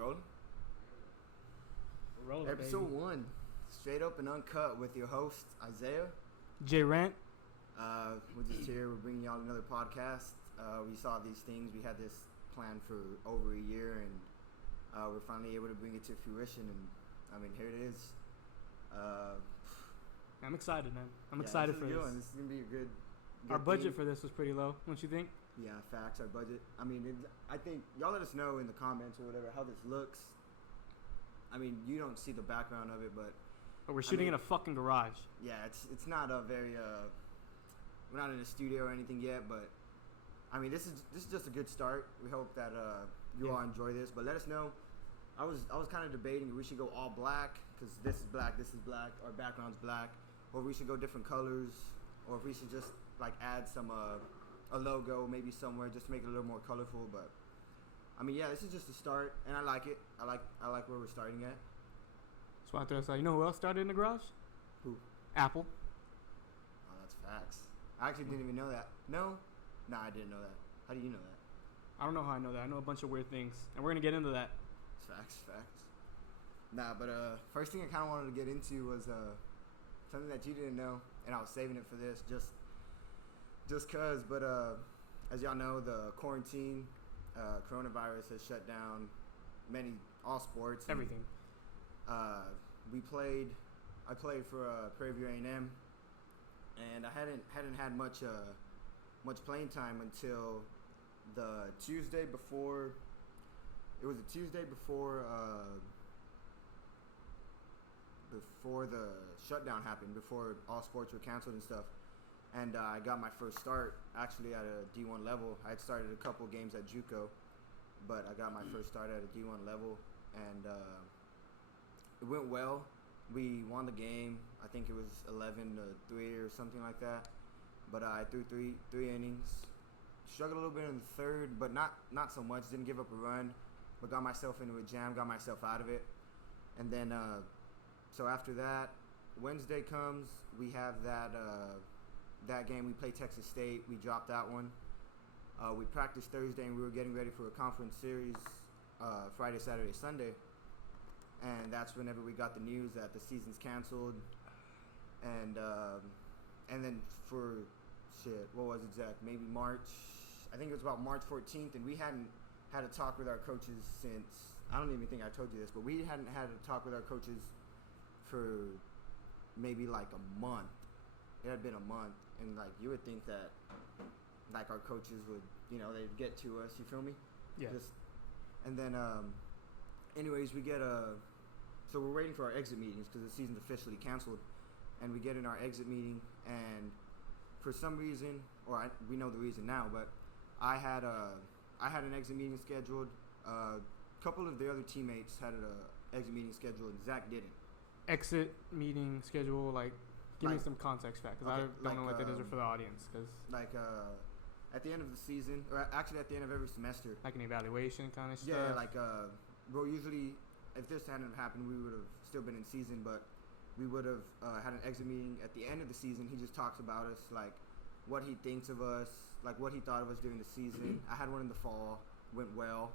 rolling? We're rolling, Episode baby. 1, straight up and uncut with your host, Isaiah. J Rant. We're just here. We're bringing y'all another podcast. We saw these things. We had this planned for over a year, and we're finally able to bring it to fruition. And I mean, here it is. I'm excited, man. I'm excited for this. This is gonna be a good Our budget thing. for this was pretty low, don't you think? Yeah, facts. Our budget. I mean, I think y'all let us know in the comments or whatever how this looks. I mean, you don't see the background of it, but But we're shooting in a fucking garage. yeah, it's not a very we're not in a studio or anything yet, but I mean, this is just a good start. We hope that you all enjoy this, but let us know. I was kind of debating if we should go all black because this is black, our background's black, or we should go different colors, or if we should just like add some a logo maybe somewhere just to make it a little more colorful. But I mean, yeah, this is just a start, and I like it. I like where we're starting at. So I throw us out. You know who else started in the garage? Who? Apple. Oh, that's facts. I actually didn't even know that. No, I didn't know that. How do you know that? I don't know how I know that. I know a bunch of weird things, and we're gonna get into that. It's facts. Nah, but first thing I kind of wanted to get into was something that you didn't know, and I was saving it for this just cause. But as y'all know, the quarantine, coronavirus has shut down all sports. And, Everything. I played for Prairie View A&M, and I hadn't had much playing time until the Tuesday before. It was the Tuesday before the shutdown happened, before all sports were canceled and stuff. And I got my first start actually at a D1 level. I had started a couple games at JUCO, but I got my first start at a D1 level, and it went well. We won the game. I think it was 11-3 or something like that. But I threw three innings. Struggled a little bit in the third, but not so much. Didn't give up a run, but got myself into a jam, got myself out of it. And then, so after that, Wednesday comes. We have that game. We play Texas State. We dropped that one. We practiced Thursday, and we were getting ready for a conference series Friday, Saturday, Sunday. And that's whenever we got the news that the season's canceled. And then for what was exact? Maybe March. I think it was about March 14th, and we hadn't had a talk with our coaches since. I don't even think I told you this, but we hadn't had a talk with our coaches for maybe like a month. It had been a month, and like you would think that like our coaches would, they'd get to us. You feel me? Yeah. And then, anyways, we get so we're waiting for our exit meetings because the season's officially canceled, and we get in our exit meeting, and for some reason, we know the reason now, but I had an exit meeting scheduled. A couple of the other teammates had an exit meeting scheduled, and Zach didn't. Exit meeting schedule, give me some context back, because I don't know what that is for the audience. Cause at the end of the season, or actually at the end of every semester. Like an evaluation kind of stuff? Yeah, bro, usually if this hadn't happened, we would have still been in season, but we would have had an exit meeting at the end of the season. He just talks about us, like what he thinks of us, like what he thought of us during the season. I had one in the fall, went well.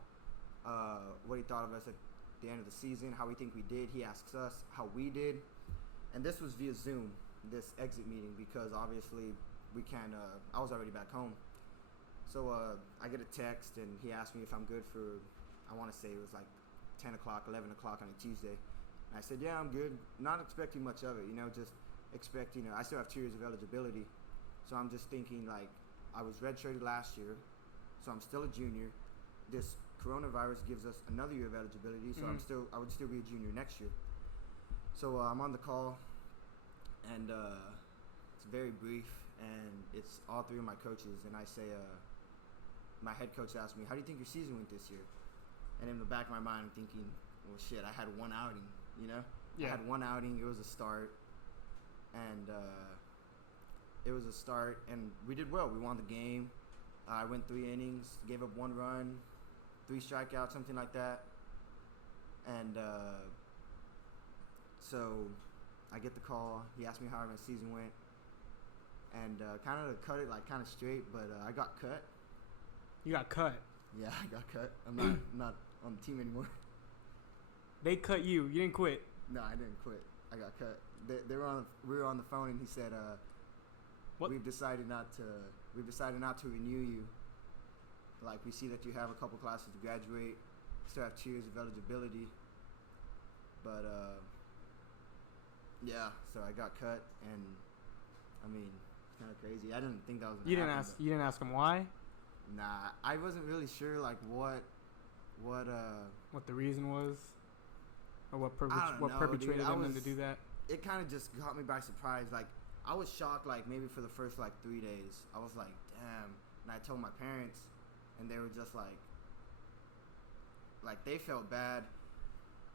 What he thought of us at the end of the season, how we think we did. He asks us how we did. And this was via Zoom, this exit meeting, because obviously we can't, I was already back home. So I get a text, and he asked me if I'm good for, I want to say it was like 10 o'clock, 11 o'clock on a Tuesday. And I said, yeah, I'm good. Not expecting much of it, just expecting, I still have 2 years of eligibility. So I'm just thinking, like, I was redshirted last year, so I'm still a junior. This coronavirus gives us another year of eligibility, so I would still be a junior next year. So I'm on the call, and it's very brief, and it's all 3 of my coaches, and I say, my head coach asked me, how do you think your season went this year? And in the back of my mind, I'm thinking, well, shit, I had one outing, Yeah. I had one outing. It was a start, and we did well. We won the game. I went 3 innings, gave up 1 run, 3 strikeouts, something like that. And so I get the call. He asked me how my season went, and kind of cut it kind of straight, but I got cut. You got cut? Yeah, I got cut. I'm not on the team anymore. They cut you. You didn't quit. No, I didn't quit. I got cut. We were on the phone, and he said, What? We've decided not to renew you. Like, we see that you have a couple classes to graduate, still have 2 years of eligibility, but yeah. So I got cut, and I mean, it's kind of crazy. I didn't think that was gonna happen. You didn't ask him why? Nah, I wasn't really sure like what the reason was, or what perpetrated them to do that. It kind of just caught me by surprise. Like, I was shocked. Like, maybe for the first like 3 days, I was like, damn. And I told my parents, and they were just like they felt bad.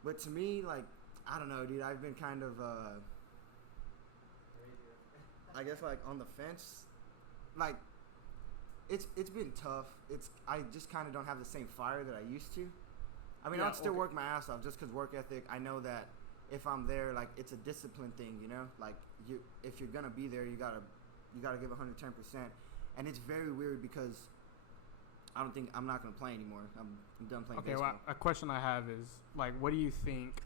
But to me, like, I don't know, dude. I've been kind of I guess like on the fence. Like, it's been tough. I just kind of don't have the same fire that I used to. I mean, I'd still work my ass off just because work ethic. I know that if I'm there, like, it's a discipline thing, you know. Like, if you're gonna be there, you gotta give 110%. And it's very weird because I'm not gonna play anymore. I'm done playing baseball. Okay, well, a question I have is, like, what do you think?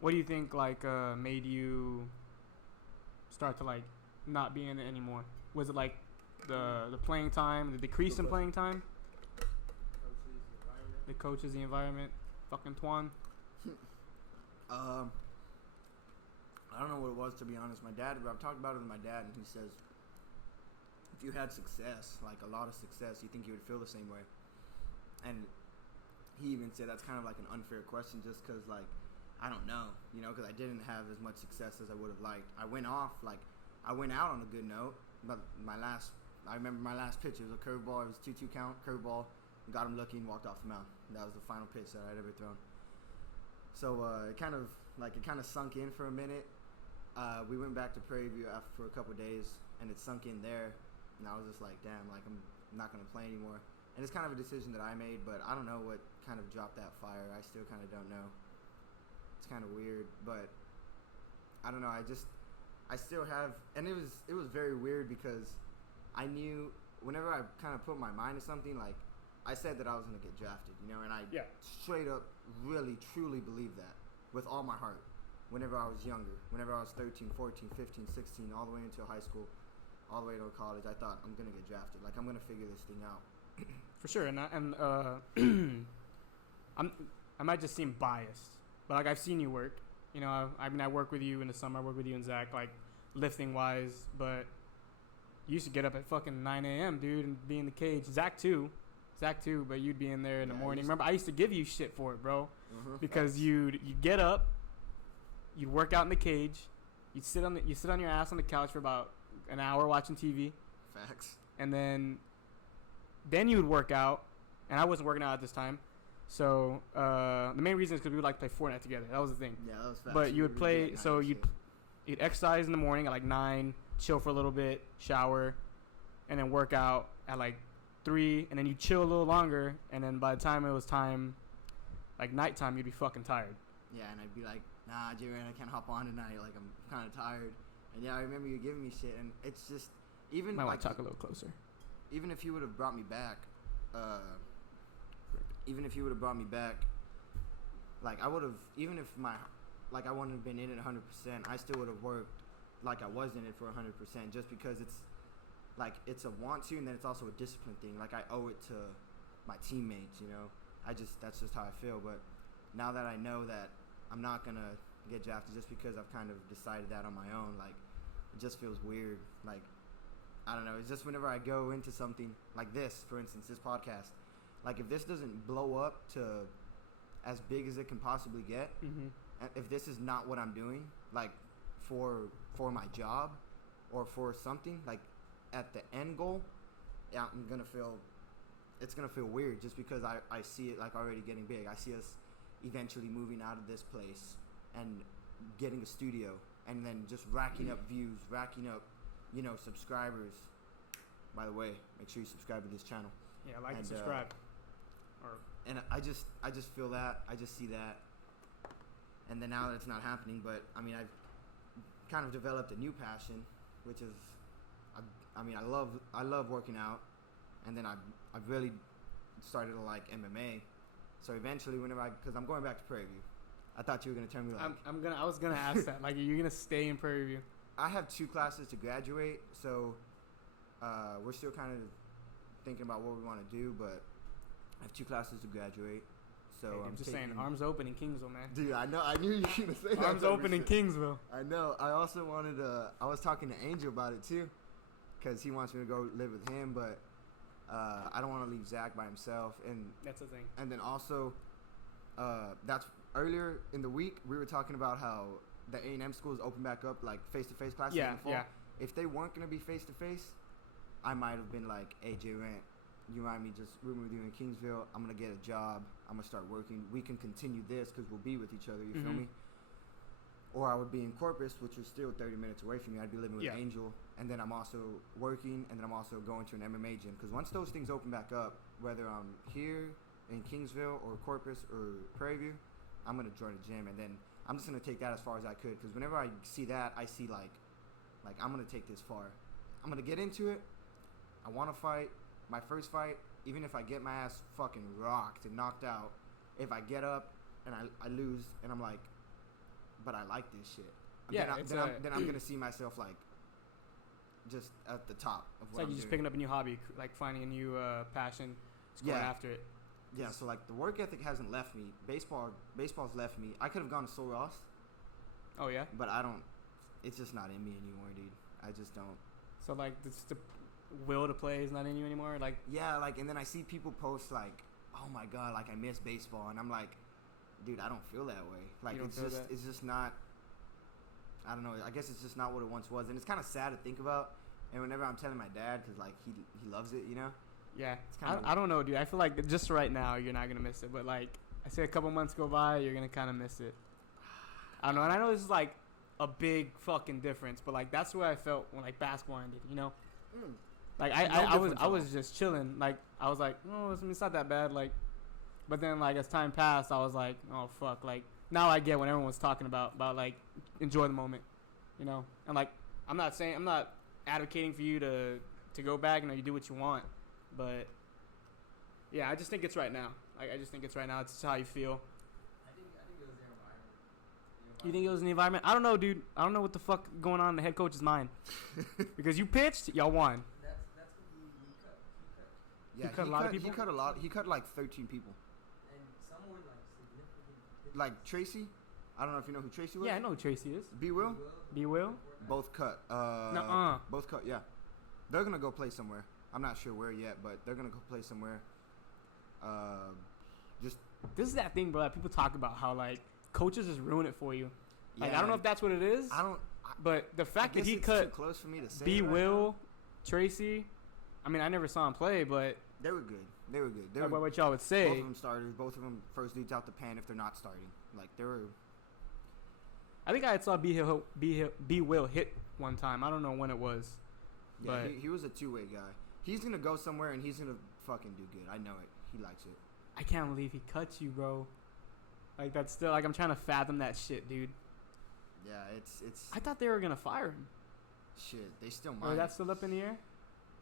What do you think like made you start to like not be in it anymore? Was it like the playing time, the decrease in playing time? The coaches, the environment, fucking Twan. I don't know what it was, to be honest. I've talked about it with my dad, and he says, if you had success, like a lot of success, you think you would feel the same way. And he even said that's kind of like an unfair question, just because, like, I don't know, you know, because I didn't have as much success as I would have liked. I went out on a good note, but I remember my last pitch, it was a curveball. It was 2-2 count, curveball. Got him lucky and walked off the mound. That was the final pitch that I'd ever thrown. So it kind of sunk in for a minute. We went back to Prairie View for a couple of days, and it sunk in there. And I was just like, damn, like, I'm not going to play anymore. And it's kind of a decision that I made, but I don't know what kind of dropped that fire. I still kind of don't know. It's kind of weird, but I don't know. I still have, and it was very weird because I knew whenever I kind of put my mind to something, like, I said that I was going to get drafted, you know, and I straight up really, truly believed that with all my heart. Whenever I was younger, whenever I was 13, 14, 15, 16, all the way until high school, all the way to college, I thought, I'm going to get drafted. Like, I'm going to figure this thing out. For sure, and I might just seem biased, but, like, I've seen you work. You know, I mean, I work with you in the summer. I work with you and Zach, like, lifting-wise, but you used to get up at fucking 9 a.m., dude, and be in the cage. Zach, too, but you'd be in there in the morning. Remember, I used to give you shit for it, bro, because you'd get up, you'd work out in the cage, you'd sit on your ass on the couch for about an hour watching TV. Facts. And then you would work out, and I wasn't working out at this time. So the main reason is because we would like to play Fortnite together. That was the thing. Yeah, that was fast. But you would play, so you'd exercise in the morning at like 9, chill for a little bit, shower, and then work out at like 3, and then you chill a little longer, and then by the time it was time, like nighttime, you'd be fucking tired. Yeah, and I'd be like, nah, J-Ran, I can't hop on tonight. Like, I'm kind of tired. And yeah, I remember you giving me shit, and it's just, even might like, want to talk a little closer. Even if you would have brought me back, like, I would have, even if I wouldn't have been in it 100%, I still would have worked like I was in it for 100%, just because it's, like, it's a want to, and then it's also a discipline thing. Like, I owe it to my teammates, you know. That's just how I feel. But now that I know that I'm not going to get drafted just because I've kind of decided that on my own, like, it just feels weird. Like, I don't know. It's just whenever I go into something like this, for instance, this podcast, like, if this doesn't blow up to as big as it can possibly get, if this is not what I'm doing, like, for my job or for something, like, at the end goal, yeah, it's gonna feel weird, just because I see it, like, already getting big. I see us eventually moving out of this place and getting a studio, and then just racking up views, racking up, you know, subscribers. By the way, make sure you subscribe to this channel. Yeah, like and subscribe. And I just feel that, I just see that, and then now that it's not happening, but I mean, I've kind of developed a new passion, which is, I mean, I love working out, and then I've really started to like MMA, So eventually, because I'm going back to Prairie View. I thought you were gonna tell me like I was gonna ask that. Like, are you gonna stay in Prairie View? I have 2 classes to graduate, so we're still kind of thinking about what we want to do. But I have 2 classes to graduate, so Hey, dude, I'm just taking, saying, arms open in Kingsville, man. Dude, I know. I knew you were gonna say that. Arms open in Kingsville. I know. I also wanted to. I was talking to Angel about it too, because he wants me to go live with him, but I don't want to leave Zach by himself. And That's the thing. and then also, that's earlier in the week we were talking about how the A&M schools open back up like face-to-face classes in Yeah, the fall. yeah. If they weren't gonna be face-to-face, I might have been like, "Hey, J Rant, you mind me just rooming with you in Kingsville? I'm gonna get a job. I'm gonna start working. We can continue this because we'll be with each other. You feel Mhm. me?" Or I would be in Corpus, which was still 30 minutes away from me. I'd be living with Yeah. Angel, and then I'm also working, and then I'm also going to an MMA gym. Because once those things open back up, whether I'm here in Kingsville or Corpus or Prairie View, I'm gonna join a gym, and then I'm just gonna take that as far as I could. Because whenever I see that, I see like I'm gonna take this far. I'm gonna get into it. I want to fight. My first fight, even if I get my ass fucking rocked and knocked out, if I get up and I lose, and I'm like, but I like this shit. Yeah, then I'm gonna see myself like just at the top of It's what like I'm you're just doing. picking up a new hobby, like finding a new passion, just going Yeah. after it. Yeah, so like the work ethic hasn't left me. Baseball's left me. I could have gone to Sul Ross, Oh yeah. but I don't. It's just not in me anymore, dude. I just don't. So like the will to play is not in you anymore. Like, Yeah, like, and then I see people post like, "Oh my god, like I miss baseball," and I'm like, dude, I don't feel that way. Like, You don't it's feel just that? it's just not. I don't know. I guess it's just not what it once was, and it's kind of sad to think about. And whenever I'm telling my dad, because like he loves it, you know. yeah. It's kinda I don't know, dude. I feel like just right now you're not gonna miss it, but like I say, a couple months go by, you're gonna kind of miss it. I don't know, and I know this is like a big fucking difference, but like that's what I felt when like basketball ended, you know. Like No I difference I at was all. just chilling. Like I was like, oh, it's not that bad. Like, but then like as time passed, I was like, oh fuck. Like now I get what everyone's talking about like enjoy the moment, you know. And like I'm not advocating for you to go back. You know, you do what you want, but yeah, I just think it's right now. Like I just think it's right now. It's just how you feel. I think it was their environment. You think it was in the environment? I don't know, dude. I don't know what the fuck going on in the head coach's mind. Because you pitched, y'all won. That's what he cut. Yeah, cut a lot of people? He cut a lot. He cut like 13 people. And some were like significant. Like Tracy, I don't know if you know who Tracy was. Yeah, I know who Tracy is. B Will, B Will. both cut. Nuh-uh. Both cut. Yeah, they're gonna go play somewhere. I'm not sure where yet, but they're gonna go play somewhere. Just This is that thing, bro, that people talk about how like coaches just ruin it for you. Like yeah, I don't know if that's what it is, I don't. but the fact I that guess he it's cut too close for me to say. B right Will, now. Tracy. I mean, I never saw him play, but They were good. They were good. They like, were, what y'all would both say. of them starters. Both of them first dudes out the pen if they're not starting. Like they were. I think I saw B Will hit one time. I don't know when it was. Yeah, But- he was a two-way guy. He's gonna go somewhere and he's gonna fucking do good. I know it. He likes it. I can't believe he cut you, bro. Like that's still like I'm trying to fathom that shit, dude. Yeah, it's I thought they were gonna fire him. shit. They still Or might. that's still up in the air.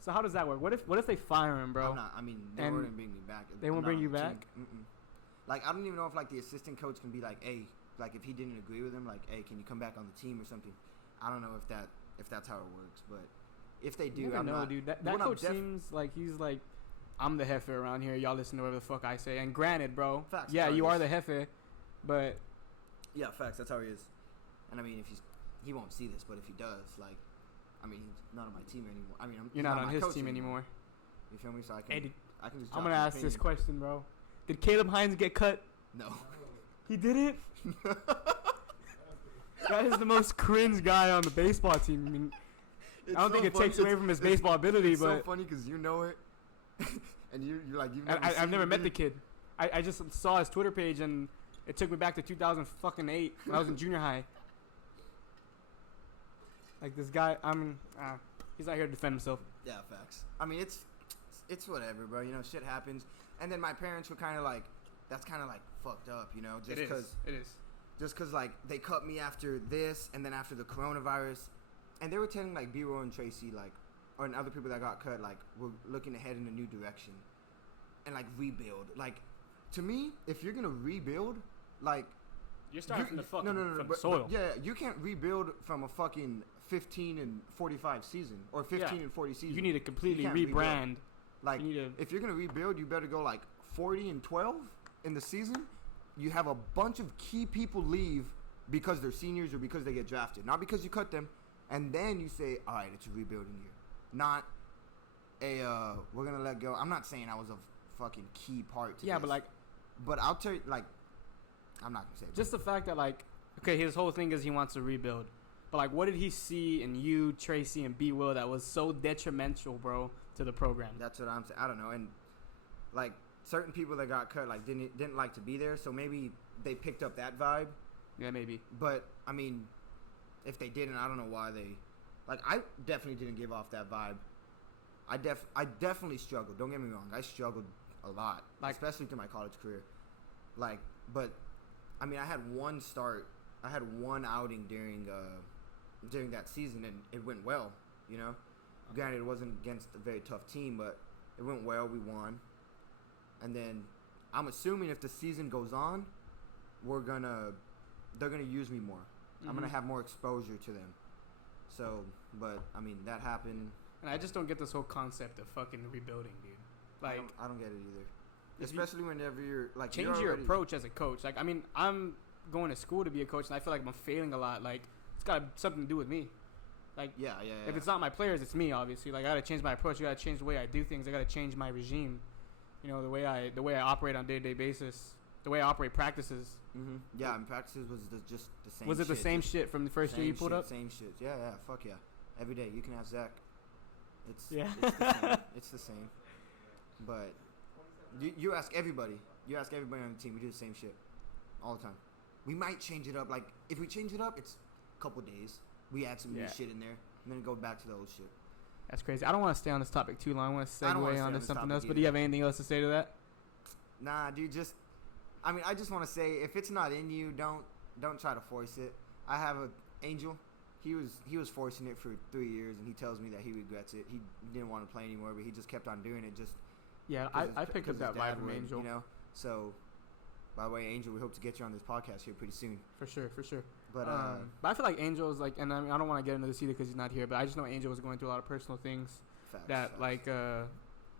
So how does that work? What if they fire him, bro? I'm not. I mean, they And wouldn't bring me back. they I'm won't not bring on you the team. back? Mm-mm. Like I don't even know if like the assistant coach can be like, hey, like if he didn't agree with him, like, hey, can you come back on the team or something? I don't know if that's how it works, but if they do, You never I'm know, not. dude. That Well, I'm coach seems like he's like, I'm the jefe around here. Y'all listen to whatever the fuck I say. And granted, bro, Facts, yeah, that's how you he are is. the jefe, but Yeah, facts. That's how he is. And I mean, if he won't see this, but if he does, like, I mean, he's not on my team anymore. I mean, you're he's not on my his coach team anymore. You feel me? So I can. Hey, I can just. I'm drop gonna an ask this opinion. question, bro. Did Caleb Hines get cut? No. He didn't. That is the most cringe guy on the baseball team. I mean, I don't think it takes away from his baseball ability, it's but so funny because you know it, and you're like you've never. I've seen never the met the dude. kid. I just saw his Twitter page and it took me back to 2008 when I was in junior high. Like this guy, he's out here to defend himself. Yeah, facts. I mean, it's whatever, bro. You know, shit happens. And then my parents were kind of like, that's kind of like fucked up, you know, just because. It is. Just because, like, they cut me after this and then after the coronavirus. And they were telling, like, B-Roll and Tracy, like, or and other people that got cut, like, we're looking ahead in a new direction. And, like, rebuild. Like, to me, if you're gonna rebuild, like You're starting from the fucking from the but soil. yeah, you can't rebuild from a fucking 15 and 45 season or 15 Yeah. and 40 season. You need to completely can't rebrand. rebuild. Like, You need to- if you're gonna rebuild, you better go like 40 and 12 in the season. You have a bunch of key people leave because they're seniors or because they get drafted, not because you cut them. And then you say, all right, it's a rebuilding year, not we're gonna let go. I'm not saying I was a fucking key part to Yeah, this, but like but I'll tell you, like, I'm not gonna say it. just the fact that like okay, his whole thing is he wants to rebuild. But like what did he see in you, Tracy, and B Will that was so detrimental, bro, to the program? That's what I'm saying. I don't know. And like certain people that got cut like didn't like to be there, so maybe they picked up that vibe. Yeah, maybe. But I mean, if they didn't, I don't know why they. Like, I definitely didn't give off that vibe. I definitely struggled. Don't get me wrong. I struggled a lot, Like- especially through my college career. Like, but I mean, I had one start. I had one outing during that season, and it went well. You know, granted, it wasn't against a very tough team, but it went well. We won, and then I'm assuming if the season goes on, they're gonna use me more. I'm gonna Mhm. have more exposure to them. So, but I mean, that happened. And I just don't get this whole concept of fucking rebuilding, dude. Like I don't get it either. if you Especially whenever you're like change you're your already- approach as a coach. Like I mean, I'm going to school to be a coach, and I feel like I'm failing a lot. Like it's got something to do with me. Like Yeah. if it's not my players, it's me. Obviously, like I gotta change my approach. I gotta change the way I do things. I gotta change my regime. You know, the way I operate on day-to-day basis. The way I operate practices. Yeah, and practices was just the same. Was it the shit, same just shit from the first year you same pulled shit, up? Same shit. Yeah. Fuck yeah. Every day. You can ask Zach. It's Yeah. It's the same. It's the same. But you ask everybody. You ask everybody on the team. We do the same shit all the time. We might change it up. Like if we change it up, it's a couple days. We add some new Yeah. shit in there, and then go back to the old shit. That's crazy. I don't want to stay on this topic too long. I want to I don't wanna segue stay on on to this something topic else. But either. do you have anything else to say to that? Nah, dude. I just want to say, if it's not in you, don't try to force it. I have a Angel. He was forcing it for 3 years, and he tells me that he regrets it. He didn't want to play anymore, but he just kept on doing it. Just Yeah, 'cause I his- picked up 'cause that his dad vibe from would, Angel. You know. So, by the way, Angel, we hope to get you on this podcast here pretty soon. For sure. But But I feel like Angel is like, and I mean, I don't want to get into this either because he's not here. But I just know Angel was going through a lot of personal things facts, that facts. like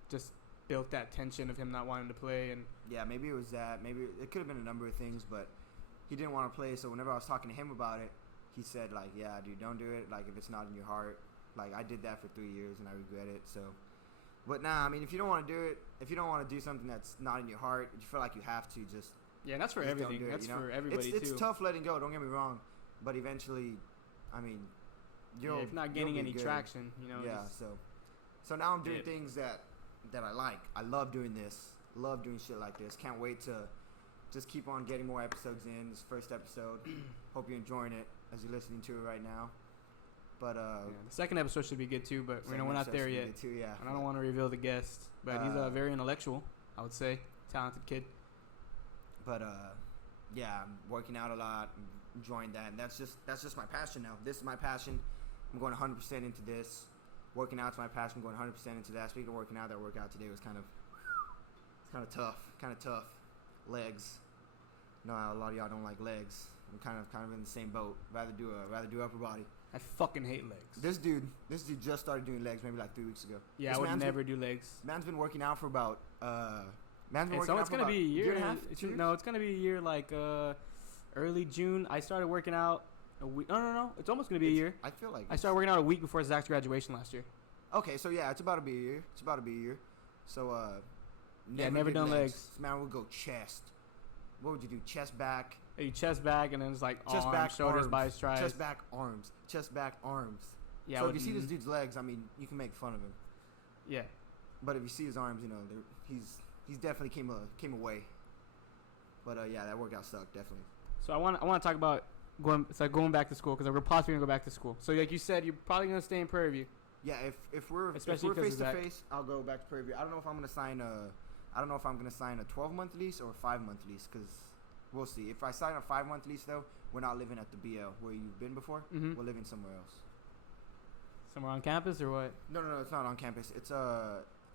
just built that tension of him not wanting to play. And Yeah, maybe it was that. Maybe it could have been a number of things, but he didn't want to play. So whenever I was talking to him about it, he said like, "Yeah, dude, don't do it. Like if it's not in your heart, like I did that for 3 years and I regret it." So, but nah, I mean, if you don't want to do it, if you don't want to do something that's not in your heart, if you feel like you have to, just yeah, and that's for just don't everything. do it, That's you know? for everybody It's too. tough letting go. Don't get me wrong, but eventually, I mean, Yeah, if not gaining you'll be any good. traction, you know. Yeah, just- so now I'm doing Yeah. things that I like. I love doing this. Love doing shit like this. Can't wait to just keep on getting more episodes in. This first episode. Hope you're enjoying it as you're listening to it right now. But yeah, the second episode should be good too, but you know we're not there yet. Too, yeah. And I don't want to reveal the guest, but he's very intellectual, I would say, talented kid. But yeah, I'm working out a lot. I'm enjoying that, and that's just my passion now. This is my passion. I'm going 100% into this. Working out's my passion. I'm going 100% into that. Speaking of working out, that workout today was kind of tough. Legs. No, a lot of y'all don't like legs. I'm kind of in the same boat. Rather do upper body. I fucking hate legs. This dude just started doing legs maybe like 3 weeks ago. Yeah, This I would man's never do legs. Man's been working out for about So it's gonna be a year. and a half. No, it's gonna be a year like early June. I started working out a week. No. It's almost gonna be a year. I feel like I started working out a week before Zach's graduation last year. Okay, so yeah, it's about to be a year. So never did done legs. This man would go chest. What would you do? Chest back. You chest back and then it's like Chest arms, back, shoulders, arms. biceps, triceps. Chest back, arms. Chest back, arms. Yeah. so I if you see this wouldn't- dude's legs, I mean, you can make fun of him. Yeah. But if you see his arms, you know, he's definitely came away. But yeah, that workout sucked definitely. So I want to talk about going back to school because we're possibly gonna go back to school. So like you said, you're probably gonna stay in Prairie View. Yeah, if we're Especially 'cause of face to Zach. face, I'll go back to Prairie View. I don't know if I'm gonna sign a 12-month lease or a 5-month lease because we'll see. If I sign a 5-month lease though, we're not living at the BL where you've been before. Mhm. We're living somewhere else. Somewhere on campus or what? No, it's not on campus. It's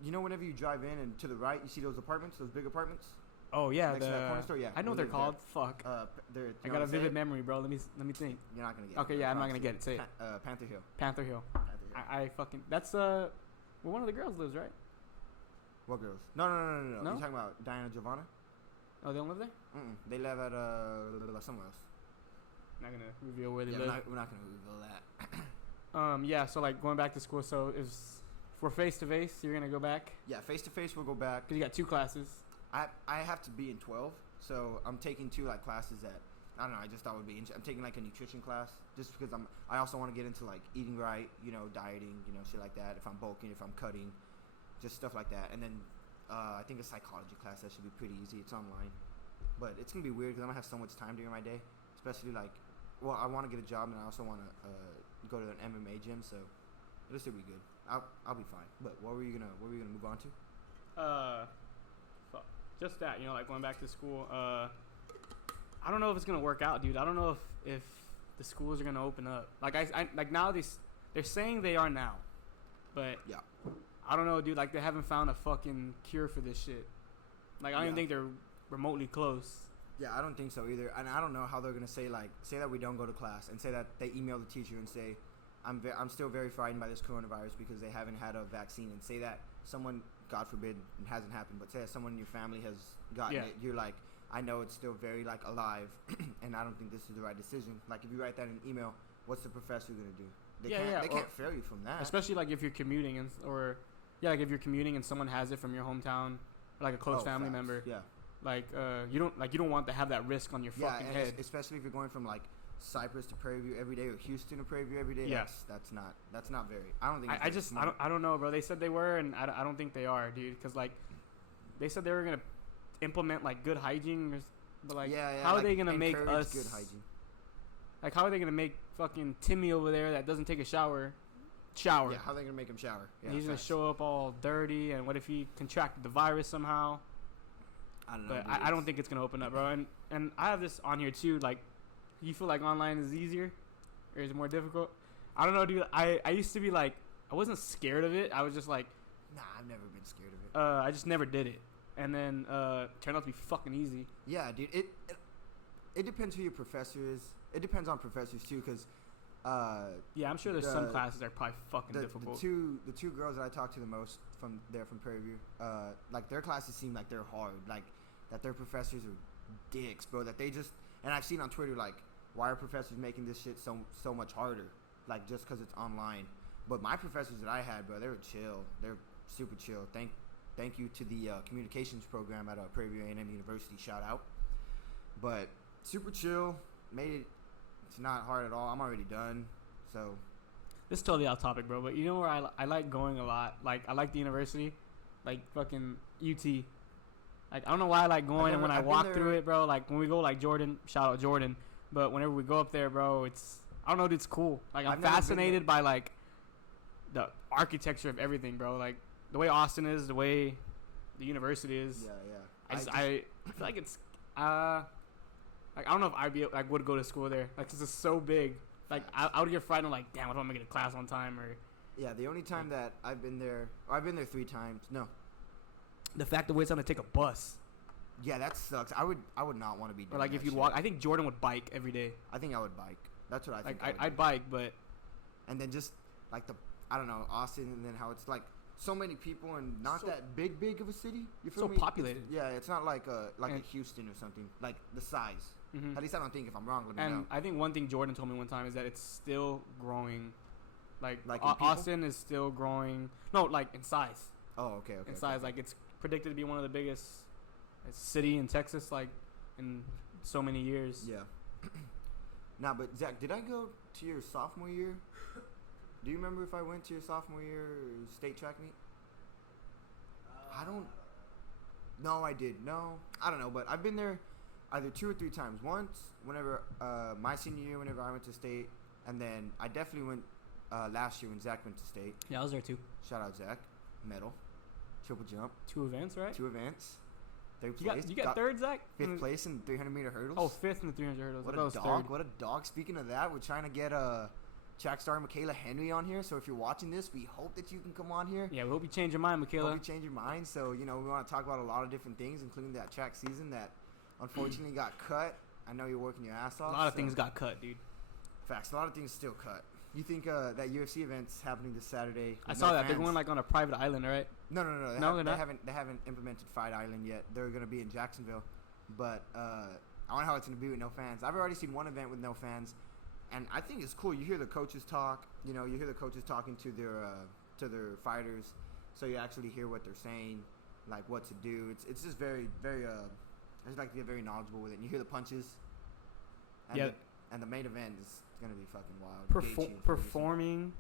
you know, whenever you drive in and to the right, you see those apartments, those big apartments. Oh yeah, Next to that corner store, yeah. I know what we they're live called. Fuck. They're, I got a vivid memory, bro. Let me think. You're not gonna get it. Okay, but yeah, I'm not props gonna to get you. it. Say it. Panther Hill. Panther Hill. Panther Hill. I fucking that's where one of the girls lives, right? What girls? No. No? You're talking about Diana Giovanna? Oh, they don't live there. They live at somewhere else. Not gonna reveal where they Yeah, live. we're not gonna reveal that. Yeah, so like going back to school, so if for face to face, you're gonna go back Yeah, face to face, we'll go back. because you got 2 classes. I have to be in 12, so I'm taking 2 like classes that I don't know. I just thought would be. I'm taking like a nutrition class just because I also want to get into like eating right, dieting, shit like that. If I'm bulking, if I'm cutting, just stuff like that. And then I think a psychology class that should be pretty easy. It's online, but it's gonna be weird because I'm gonna have so much time during my day, especially like, well, I want to get a job and I also want to go to an MMA gym, so it'll still be good. I'll be fine. But what were you gonna move on to? Fuck. Just that, like going back to school. I don't know if it's gonna work out, dude. I don't know if the schools are gonna open up. Like I like now they're saying they are now, but Yeah. I don't know, dude. Like they haven't found a fucking cure for this shit. Like I don't even Yeah. think they're remotely close. Yeah, I don't think so either. And I don't know how they're gonna say that we don't go to class and say that they email the teacher and say I'm still very frightened by this coronavirus because they haven't had a vaccine, and say that someone, God forbid, it hasn't happened, but say that someone in your family has gotten it. You're like, I know it's still very like alive, and I don't think this is the right decision. Like if you write that in an email, what's the professor gonna do? They can't fail you from that. Especially like if you're commuting like if you're commuting and someone has it from your hometown, or like a close family facts. member. Yeah. Like you don't want to have that risk on your fucking and head. especially if you're going from like Cypress to Prairie View every day or Houston to Prairie View every day. Yeah. That's not very. I don't think. It's I very just smart. I don't know, bro. They said they were, and I don't think they are, dude. Because like they said they were gonna implement like good hygiene, but like how are they gonna make us good hygiene? Like how are they gonna make fucking Timmy over there that doesn't take a shower? Yeah, how are they gonna make him shower? Yeah, he's gonna facts. show up all dirty, and what if he contracted the virus somehow? I don't know. But dude, I don't think it's gonna open up, bro. And I have this on here too. Like, you feel like online is easier, or is it more difficult? I don't know, dude. I used to be like, I wasn't scared of it. I was just like, Nah, I've never been scared of it. I just never did it. And then turned out to be fucking easy. Yeah, dude. It depends who your professor is. It depends on professors too, because Yeah, I'm sure there's some classes that are probably fucking difficult. The two girls that I talk to the most from Prairie View, like their classes seem like they're hard, like that their professors are dicks, bro. That they just, and I've seen on Twitter like, why are professors making this shit so much harder? Like just because it's online. But my professors that I had, bro, they were chill. They're super chill. Thank you to the communications program at Prairie View A&M University. Shout out. But super chill. Made it. It's not hard at all. I'm already done. So. This is totally off topic, bro. But you know where I like going a lot? Like I like the university, like fucking UT. Like I don't know why I like going, and when I walk through it, bro, like when we go, like Jordan, shout out Jordan. But whenever we go up there, bro, I don't know, dude, it's cool. Like I'm fascinated by like the architecture of everything, bro. Like the way Austin is, the way the university is. Yeah. I feel like it's like I don't know if would go to school there. Like 'cause it's so big. Like I would get frightened. Like damn, what if I'm gonna get to class on time or. Yeah, the only time that I've been there 3 times. No. The fact that we're gonna take a bus. Yeah, that sucks. I would not want to be doing Or like that if you'd shit. walk. I think Jordan would bike every day. I think I would bike. That's what I think. Like I'd bike, but. And then just like I don't know, Austin, and then how it's like so many people and not that big of a city. You feel So me? populated. It's not like a Houston or something. Like the size. Mhm. At least I don't think. If I'm wrong, let me And know. I think one thing Jordan told me one time is that it's still growing. Like in people? Austin is still growing. No, like in size. Oh, okay. In size, like it's predicted to be one of the biggest city in Texas, like in so many years. Yeah. Nah, but Zach, did I go to your sophomore year? Do you remember if I went to your sophomore year state track meet? I don't. No, I did. No, I don't know. But I've been there either 2 or 3 times. Once, whenever my senior year, whenever I went to state, and then I definitely went last year when Zach went to state. Yeah, I was there too. Shout out Zach. Medal, triple jump, 2 events, right? 2 events. Third place. You got third, Zach? 5th place in 300-meter hurdles. Oh, 5th in the 300 hurdles. What I thought it a was dog! third. What a dog! Speaking of that, we're trying to get track star Michaela Henry on here. So if you're watching this, we hope that you can come on here. Yeah, we hope you change your mind, Michaela. Hope you change your mind. So, we want to talk about a lot of different things, including that track season that unfortunately got cut. I know you're working your ass off. A lot of things got cut, dude. Facts. A lot of things still cut. You think that UFC event's happening this Saturday? I saw that. They're going like on a private island, right? No. They're not? They haven't implemented Fight Island yet. They're going to be in Jacksonville. But I wonder how it's going to be with no fans. I've already seen one event with no fans. And I think it's cool. You hear the coaches talk. You hear the coaches talking to their fighters, so you actually hear what they're saying, like what to do. It's just very, very. I just like to get very knowledgeable with it. And you hear the punches. And and the main event is gonna be fucking wild. Performing,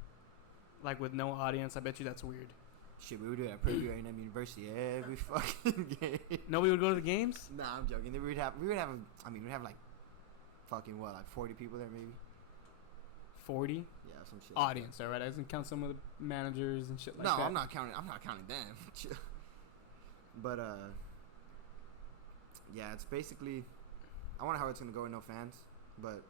like with no audience. I bet you that's weird. Shit, we would do that at Prairie A&M University every fucking game. Nobody would go to the games? Nah, I'm joking. We'd have like fucking what, like 40 people there maybe. 40? Yeah, some shit. Audience, all right. That doesn't count some of the managers and shit like that. No, I'm not counting them. But yeah, it's basically. I wonder how it's gonna go with no fans, but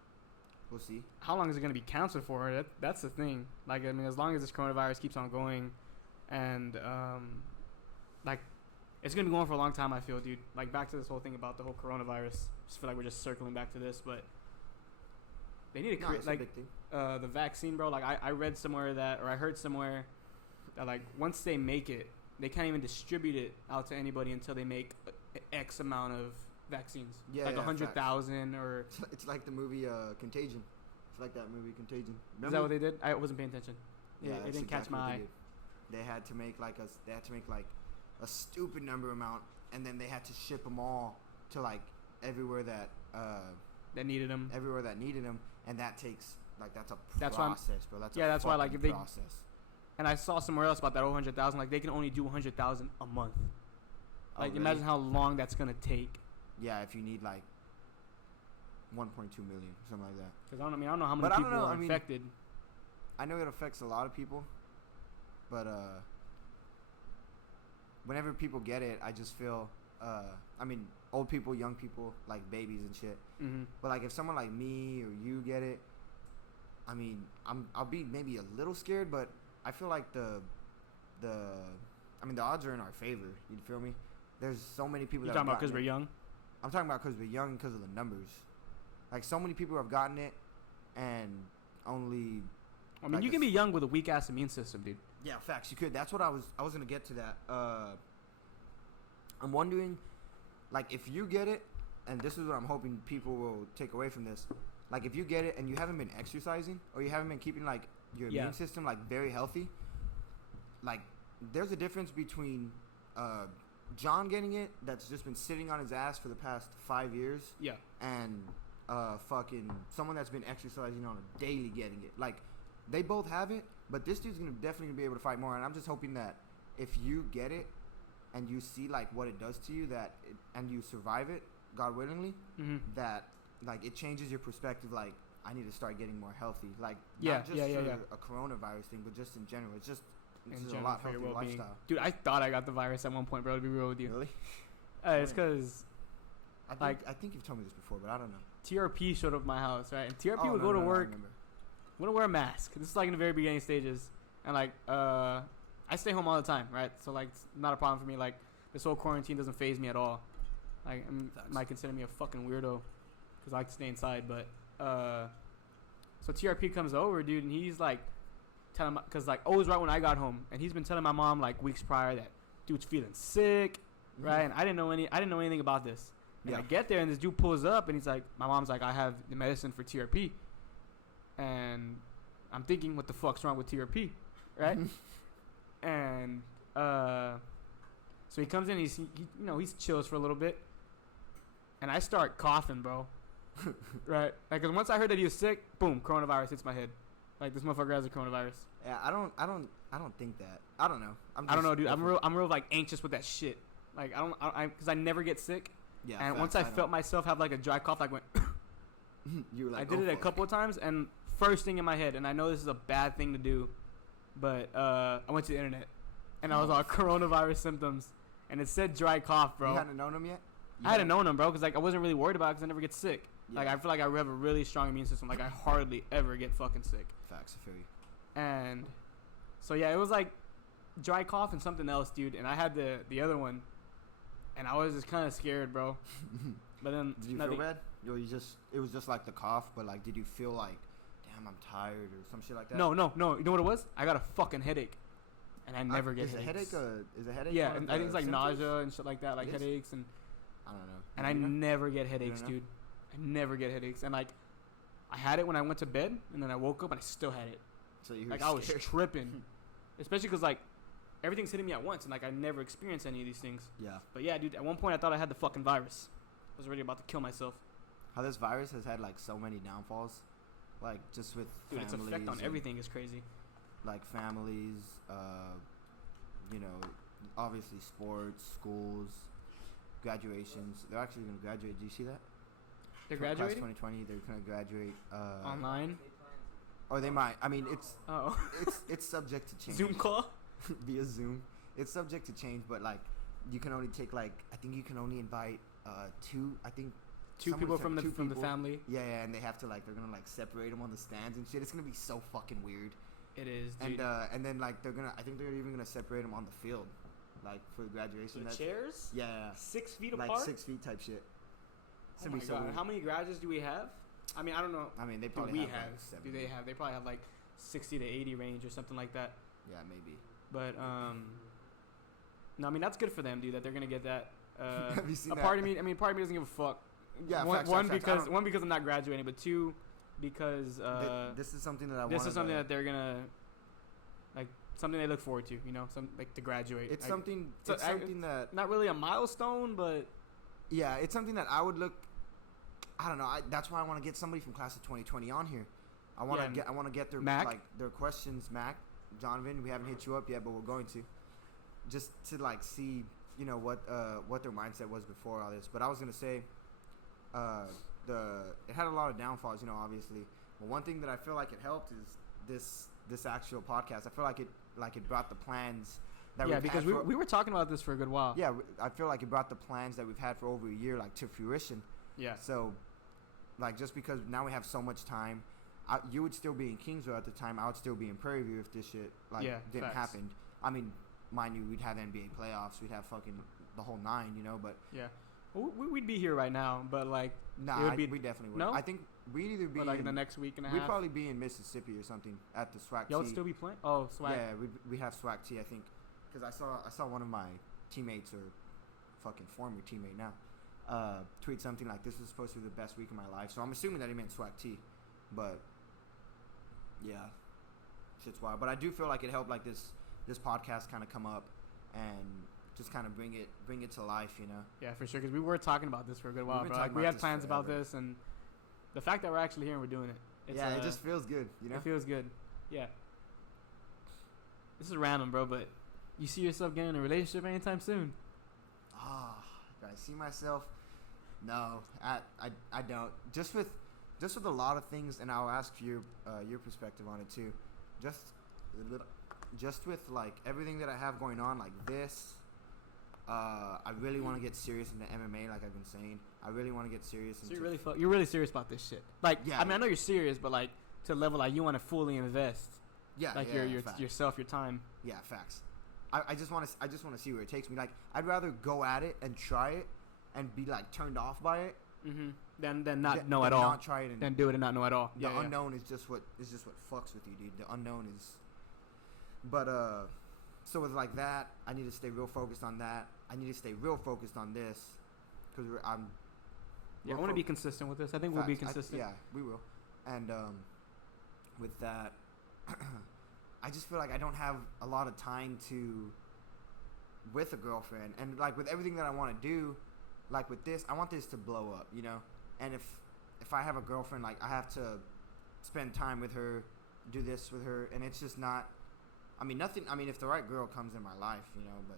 we'll see. How long is it gonna be canceled for? That's the thing. Like, I mean, as long as this coronavirus keeps on going, and like, it's gonna be going for a long time. I feel, dude. Like, back to this whole thing about the whole coronavirus. Just feel like we're just circling back to this, but. They need to create, like, the vaccine, bro. Like, I read somewhere that, or I heard somewhere that, like, once they make it, they can't even distribute it out to anybody until they make X amount of vaccines. Yeah, like 100,000 or... It's like the movie Contagion. It's like that movie Contagion. Remember? Is that what they did? I wasn't paying attention. Yeah, it didn't catch my eye. They had to make like a stupid number amount, and then they had to ship them all to like everywhere that needed them. Everywhere that needed them. And that takes, like, that's a process, bro. That's why, like, if they process. And I saw somewhere else about that 100,000. Like, they can only do 100,000 a month. Like, really? Imagine how long that's gonna take. Yeah, if you need like 1.2 million, something like that. Because I don't know how many people are infected. I know it affects a lot of people, but whenever people get it, I just feel. Old people, young people, like babies and shit. Mm-hmm. But like if someone like me or you get it, I'll be maybe a little scared, but I feel like the odds are in our favor. You feel me? There's so many people. You talking about because we're young? I'm talking about because we're young, because of the numbers. Like so many people have gotten it, and only. I mean, you can be young with a weak ass immune system, dude. Yeah, facts. You could. That's what I was gonna get to that. I'm wondering. Like, if you get it, and this is what I'm hoping people will take away from this, like, if you get it and you haven't been exercising or you haven't been keeping, like, your immune system, like, very healthy, like, there's a difference between John getting it that's just been sitting on his ass for the past 5 years and fucking someone that's been exercising on a daily getting it. Like, they both have it, but this dude's going to definitely be able to fight more, and I'm just hoping that if you get it, and you see like what it does to you, and you survive it, God willingly, that like it changes your perspective. Like I need to start getting more healthy. Like not just for a coronavirus thing, but just in general. It's just a lot healthier lifestyle. Dude, I thought I got the virus at one point, bro. To be real with you, really? It's because I think you've told me this before, but I don't know. TRP showed up at my house, right? And TRP would go to work. Wouldn't wear a mask. This is like in the very beginning stages, and like I stay home all the time, right? So, like, it's not a problem for me. Like, this whole quarantine doesn't faze me at all. Like, might consider me a fucking weirdo because I like to stay inside. But, so TRP comes over, dude, and he's, like, telling because, like, always right when I got home. And he's been telling my mom, like, weeks prior that dude's feeling sick, right? And I didn't know anything about this. And I get there, and this dude pulls up, and he's like, my mom's like, I have the medicine for TRP. And I'm thinking, what the fuck's wrong with TRP, right? And so he comes in, he chills for a little bit, and I start coughing, bro. Right? Like, 'cause once I heard that he was sick, boom, coronavirus hits my head. Like, this motherfucker has a coronavirus. Yeah, I don't think that. I don't know. I don't know, dude. I'm real like anxious with that shit. Like, because I never get sick. Yeah. And once I felt myself have like a dry cough, like went. You were like, I did it a couple of times, and first thing in my head, and I know this is a bad thing to do. But I went to the internet, and I was all coronavirus symptoms, and it said dry cough, bro. You hadn't known them yet? I hadn't known them, bro, because like I wasn't really worried about it because I never get sick. Yeah. Like I feel like I have a really strong immune system. Like I hardly ever get fucking sick. Facts, I feel you. And so yeah, it was like dry cough and something else, dude. And I had the other one, and I was just kind of scared, bro. But then Did you feel bad? Or it was just like the cough, but like, did you feel like, damn, I'm tired or some shit like that? No. You know what it was? I got a fucking headache, and I never get is headaches. Is a headache? Yeah, one of and I think it's like symptoms? nausea and shit like that, like It is? headaches, and I don't know. and I You know? never get headaches, know? dude. I never get headaches, and like I had it when I went to bed, and then I woke up and I still had it. So you were Like I was scared. tripping, especially because like everything's hitting me at once, and like I never experienced any of these things. Yeah. But yeah, dude, at one point I thought I had the fucking virus. I was already about to kill myself. How this virus has had like so many downfalls, like just with Dude, its families. effect on and, everything is crazy. Like families, you know, obviously sports, schools, graduations. They're actually going to graduate. Do you see that? They're Class graduating 2020. They're going to graduate online. or they might. I mean, it's Oh, it's subject to change. Zoom call. Via Zoom. It's subject to change, but like you can only take like I think you can only invite two. I think Two someone people said from the two from the people. family. Yeah, and they have to like they're gonna like separate them on the stands and shit. It's gonna be so fucking weird. It is, dude. And then like I think they're even gonna separate them on the field, like for graduation. The That's- chairs? Yeah, 6 feet like apart. 6 feet type shit. It's Oh gonna my be so god! weird. How many graduates do we have? I mean, I don't know. I mean, they Do probably we have, have? like 7. Do they have? They probably have like 60 to 80 range or something like that. Yeah, maybe. But no, I mean that's good for them, dude. That they're gonna get that. Have you seen a that? part of me, part of me doesn't give a fuck. Yeah, one, facts, one facts, facts. I because don't- one because I'm not graduating, but two because this is something that I this wanted is something to, that they're gonna like something they look forward to. You know, some like to graduate. It's Like, something. so It's I- something that. not really a milestone, but Yeah, it's something that I would look. I don't know. That's why I want to get somebody from class of 2020 on here. I want to Yeah, get. I want to get their Mac? like their questions, Mac, Donovan. We haven't hit you up yet, but we're going to. Just to like see, you know, what their mindset was before all this. But I was gonna say, it had a lot of downfalls, you know, obviously. But one thing that I feel like it helped is this actual podcast. I feel like it brought the plans that yeah, we've because had for, we were talking about this for a good while. yeah, I feel like it brought the plans that we've had for over a year like to fruition. Yeah. So, like, just because now we have so much time, you would still be in Kingsville at the time. I would still be in Prairie View if this shit Yeah, didn't facts. happen. I mean, mind you, we'd have NBA playoffs. We'd have fucking the whole 9, you know. But Yeah. Well, we'd be here right now, but like nah, It would be- we definitely would. no? I think we'd either be or, like in in, the next week and a we'd half. probably be in Mississippi or something at the SWAC Y'all would T. still be playing? Oh, swag. Yeah, we have SWAC T. I think because I saw one of my teammates or fucking former teammate now tweet something like this was supposed to be the best week of my life. So I'm assuming that he meant SWAC T, but yeah, shit's wild. But I do feel like it helped like this podcast kind of come up and just kind of bring it to life, you know. Yeah, for sure. Because we were talking about this for a good while, been bro. talking Like we about had this plans about forever. this, and the fact that we're actually here and we're doing it. It's, Yeah, it just feels good, you know. It feels good. Yeah. This is random, bro, but you see yourself getting in a relationship anytime soon? Ah, do I see myself? No, I don't. Just with a lot of things, and I'll ask your perspective on it too. Just with like everything that I have going on, like this. I really want to get serious into MMA, like I've been saying. I really want to get serious So into. you're really serious about this shit. Like, Yeah. I mean, I know you're serious, but like to a level like you want to fully invest, yeah, like yeah, your facts. yourself, your time. Yeah, facts. I just want to see where it takes me. Like I'd rather go at it and try it, and be like turned off by it. Mm-hmm. Then not than- know than at all. Not try it and Then do it and not know at all. the Yeah, yeah. unknown is just what fucks with you, dude. The unknown is. But so with like that, I need to stay real focused on that. I need to stay real focused on this, because I'm. Yeah, I we're want to be fo- consistent with this. I think we'll be facts. consistent. Yeah, we will. And with that, I just feel like I don't have a lot of time with a girlfriend, and like with everything that I want to do, like with this, I want this to blow up, you know. And if I have a girlfriend, like I have to spend time with her, do this with her, and it's just not. I mean, nothing. I mean, if the right girl comes in my life, you know, but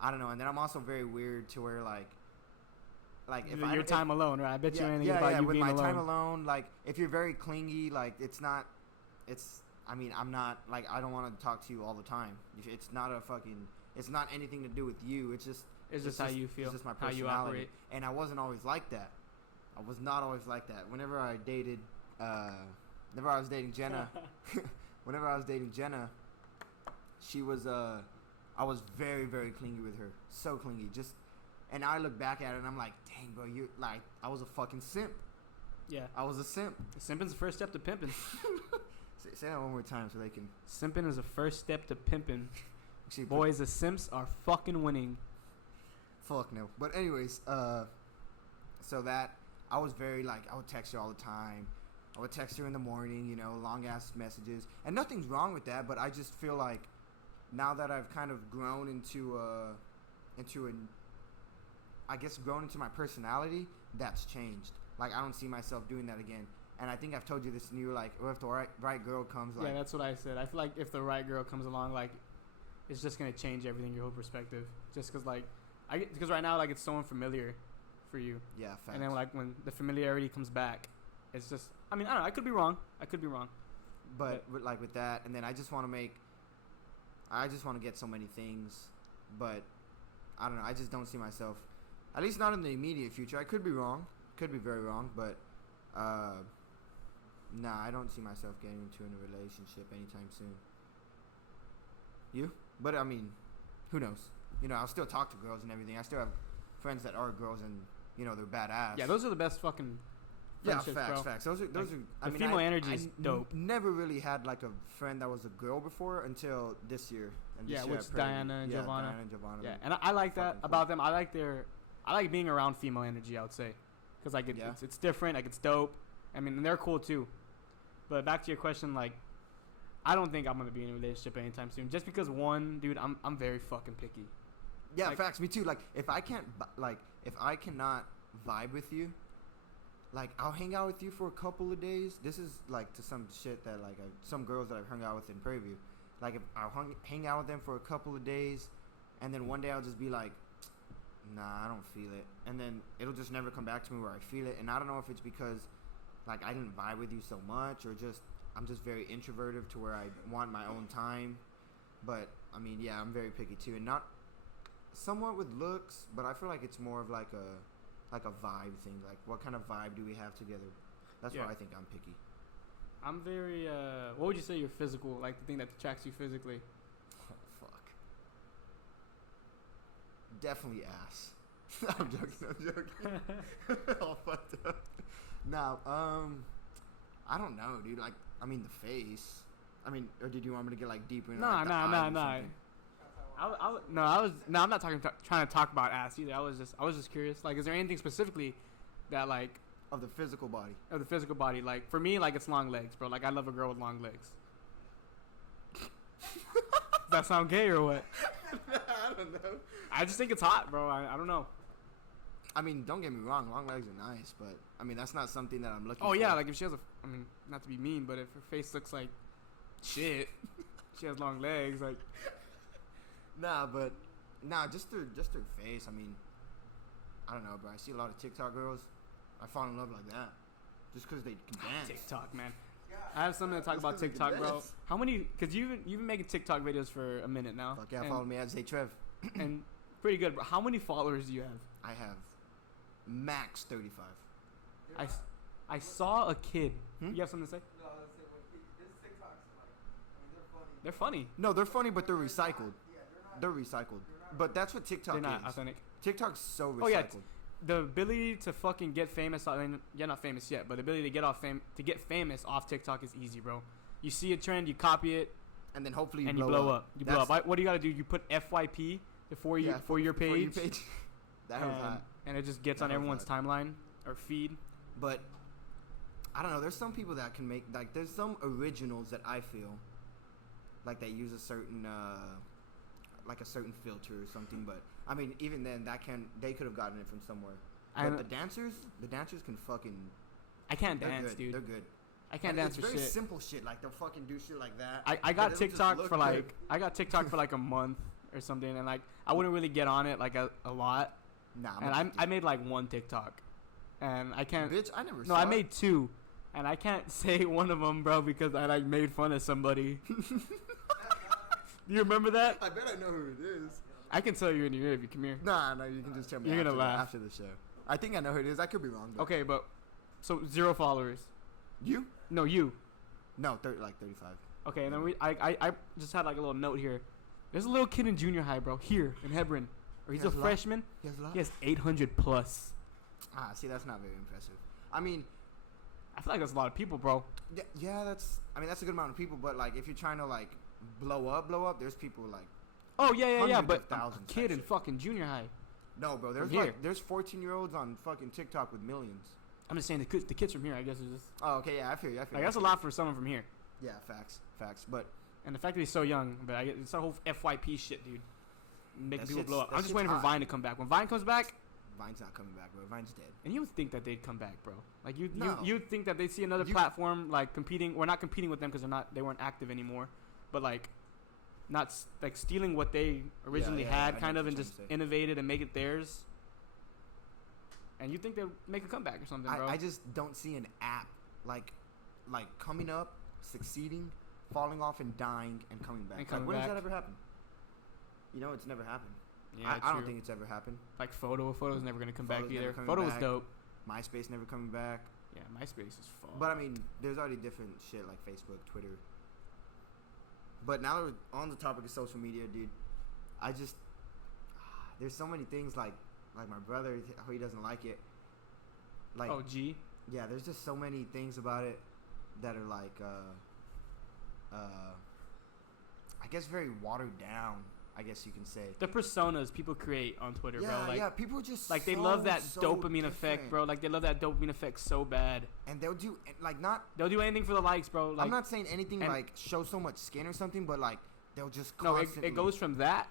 I don't know. And then I'm also very weird to where like if Your time alone, right? I bet you anything yeah, about you with being my alone. time alone, like if you're very clingy, like it's I mean, I'm not like I don't want to talk to you all the time. It's not anything to do with you. It's just It's just how you feel, It's just my how personality. you operate. And I wasn't always like that. I was not always like that. Whenever I was dating Jenna, she was I was very, very clingy with her. So clingy. And I look back at it and I'm like, dang, bro, you like, I was a fucking simp. Yeah. I was a simp. Simping's the first step to pimping. Say that one more time so they can. Simping is the first step to pimping. Actually, Boys, the simps are fucking winning. Fuck no. But anyways, so that I was very like, I would text her all the time. I would text her in the morning, long ass messages, and nothing's wrong with that. But I just feel like now that I've kind of grown into my personality, that's changed. Like I don't see myself doing that again. And I think I've told you this, and you were like, well, if the right girl comes, like, Yeah, that's what I said. I feel like if the right girl comes along, like, it's just gonna change everything, your whole perspective. Just because, like, because right now, like, it's so unfamiliar for you. yeah, facts. And then, like, when the familiarity comes back, it's just, I mean, I don't know. I could be wrong. But with that, and then I just want to get so many things, but I don't know. I just don't see myself, at least not in the immediate future. I could be wrong. Could be very wrong, but nah, I don't see myself getting into a relationship anytime soon. You? But I mean, who knows? I'll still talk to girls and everything. I still have friends that are girls and they're badass. Yeah, those are the best fucking friendships, bro. Facts. Those are. The female energy is dope. Never really had like a friend that was a girl before until this year. And this Yeah, year which at Prairie. Diana and Giovanna. Yeah, Yeah, and I like that Fucking about them. I like being around female energy, I would say. Because, like, it's different. Like, it's dope. I mean, and they're cool, too. But back to your question, like, I don't think I'm going to be in a relationship anytime soon. Just because, one, dude, I'm very fucking picky. Yeah, like, facts. Me too. Like, if I cannot vibe with you, like, I'll hang out with you for a couple of days. This is, like, to some shit that, like, some girls that I've hung out with in Prairie View. Like, if I'll hang out with them for a couple of days, and then one day I'll just be like, nah, I don't feel it. And then it'll just never come back to me where I feel it. And I don't know if it's because, like, I didn't vibe with you so much, or just I'm just very introverted to where I want my own time. But, I mean, yeah, I'm very picky, too. And not somewhat with looks, but I feel like it's more of like a vibe thing. Like, what kind of vibe do we have together? That's why I think I'm picky. I'm very, what would you say your physical, like the thing that attracts you physically? Oh, fuck. Definitely ass. I'm joking. All fucked up. Nah, I don't know, dude. Like, I mean, the face. I mean, or did you want me to get, like, deeper into Nah. I'm not trying to talk about ass either. I was just curious. Like, is there anything specifically that, like, of the physical body? Of the physical body. Like, for me, like, it's long legs, bro. Like, I love a girl with long legs. Does that sound gay or what? I don't know. I just think it's hot, bro. I don't know. I mean, don't get me wrong. Long legs are nice, but, I mean, that's not something that I'm looking for. Oh, yeah. Like, if she has I mean, not to be mean, but if her face looks like shit, she has long legs, like. Just her face. I mean, I don't know, bro. I see a lot of TikTok girls. I fall in love like that, just because they can dance. TikTok, man. I have something to talk about TikTok, bro. How many? Because you've been making TikTok videos for a minute now. Fuck yeah, follow me at ZayTrev. And pretty good, bro. How many followers do you have? I have max 35. I saw a kid. You have something to say? No, I was saying, this TikToks, like, I mean, they're funny. They're funny. No, they're funny, but they're recycled. Yeah, They're recycled. But that's what TikTok is. They're not authentic. TikTok's so recycled. Oh yeah, the ability to fucking get famous. I mean, you're not famous yet, but the ability to get famous off TikTok is easy, bro. You see a trend, you copy it, and then hopefully you blow up. You blow up. What do you gotta do? You put FYP for your page. That was hot. And it just gets on everyone's timeline or feed. But I don't know. There's some people that can make, like, there's some originals that I feel like they use a certain like a certain filter or something. But I mean, even then, they could have gotten it from somewhere. But the dancers can fucking. I can't dance, good. dude. They're good. I can't dance for shit. It's very simple shit. Like, they'll fucking do shit like that. I got TikTok for like a month or something, and like I wouldn't really get on it like a lot. Nah, and I made like one TikTok, and I can't. Bitch, I never. No, I made two, and I can't say one of them, bro, because I like made fun of somebody. Do you remember that? I bet I know who it is. I can tell you in your ear if you come here. Nah, you can just tell me You're gonna after, laugh. after the show. I think I know who it is. I could be wrong. But Okay, but so 0 followers. You? No, you. No, like 35. Okay, and then I just had like a little note here. There's a little kid in junior high, bro, here in Hebron. Or he's He has a a lot? freshman. He has a lot? He has 800 plus. Ah, see, that's not very impressive. I mean, I feel like that's a lot of people, bro. yeah, that's a good amount of people. But like, if you're trying to like blow up, there's people like Oh yeah, Hundreds but of thousands, a kid that in shit. fucking junior high. no, bro. There's From here. like there's 14-year-olds on fucking TikTok with millions. I'm just saying the kids from here, I guess, is just Oh, okay, yeah, I feel you. like that's a lot for someone from here. Yeah, facts. But And the fact that he's so young, but I get it's that whole FYP shit, dude. Making That people shit's- blow up. that I'm just shit's waiting for hot. Vine to come back. When Vine comes back, Vine's not coming back, bro. Vine's dead. and you would think that they'd come back, bro. Like No. you'd think that they'd see another You- platform like competing. We're not competing with them because they weren't active anymore, but like not like stealing what they originally yeah, I had, know kind what of, and you're just trying to say. innovate it and make it theirs. And you think they'll make a comeback or something, bro? I just don't see an app like coming up, succeeding, falling off and dying and coming back. And Like, coming when back. does that ever happen? You know, it's never happened. yeah, I don't true. think it's ever happened. Like Photo's never gonna come back Photo's never either. coming Photo was back. dope. MySpace never coming back. Yeah, MySpace is fun. But I mean, there's already different shit like Facebook, Twitter. But now that we're on the topic of social media, dude, I just there's so many things like my brother, how he doesn't like it. Like, oh, G. yeah, there's just so many things about it that are like I guess very watered down, I guess you can say. The personas people create on Twitter, Yeah, bro. Like, yeah, people are just like they so, love that so dopamine effect, different. bro. Like they love that dopamine effect so bad. And they'll do like not They'll do anything for the likes, bro. Like I'm not saying anything and- like show so much skin or something, but like they'll just no, constantly it goes from that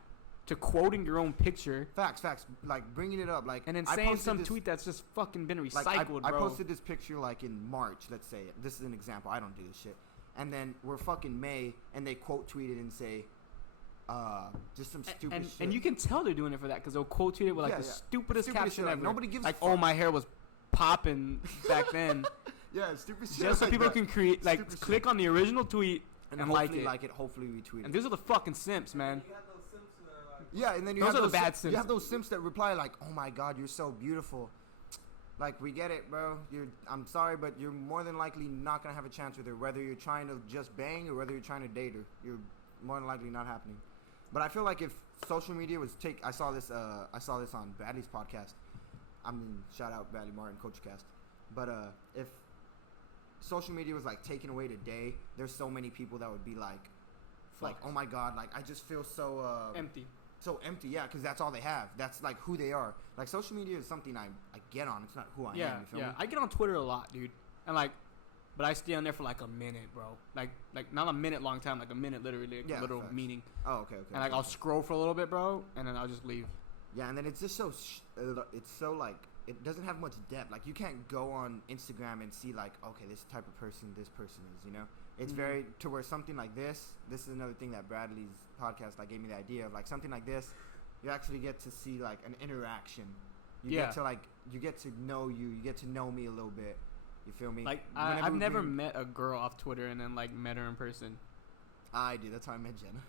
to quoting your own picture facts, like bringing it up, like and then I saying posted some this- tweet that's just fucking been recycled, like I bro. posted this picture like in March, let's say. This is an example. I don't do this shit. And then we're fucking May, and they quote tweet it and say, just some stupid and, shit. and you can tell they're doing it for that because they'll quote tweet it with like Yeah, the yeah. stupidest Stupidest caption shit, like, ever. nobody gives a like, fuck. oh, my hair was popping back then, yeah, stupid shit. just so like people that. can create like Stupid shit. click on the original tweet and like hopefully it. hopefully retweet And it. those are the fucking simps, man. You got those Simps that are like, Yeah, and then you Those have are the those bad Sims. You have those Sims that reply like, "Oh my God, you're so beautiful." Like, we get it, bro. I'm sorry, but you're more than likely not gonna have a chance with her, whether you're trying to just bang or whether you're trying to date her. You're more than likely not happening. But I feel like if social media was I saw this on Badley's podcast. I mean, shout out Badley Martin, Coach Cast. But if social media was like taken away today, there's so many people that would be like, Fucked. oh my God, like I just feel so Empty. so empty, yeah, because that's all they have. That's like who they are. Like social media is something I get on. It's not who I am. Yeah, You feel yeah. me? I get on Twitter a lot, dude, and like, but I stay on there for like a minute, bro. Like not a minute long time, like a minute literally, like Yeah, a literal facts. meaning. Oh, okay. And like I'll scroll for a little bit, bro, and then I'll just leave. Yeah, and then it's just so it's so like it doesn't have much depth. Like you can't go on Instagram and see like, okay, this type of person this person is. You know, it's Mhm. very to where something like this. This is another thing that Bradley's podcast like gave me the idea of, like something like this. You actually get to see like an interaction. You Yeah. get to like you get to know you. You get to know me a little bit. You feel me? Like Whenever I've we never bring- met a girl off Twitter and then like met her in person. I did. That's how I met Jenna.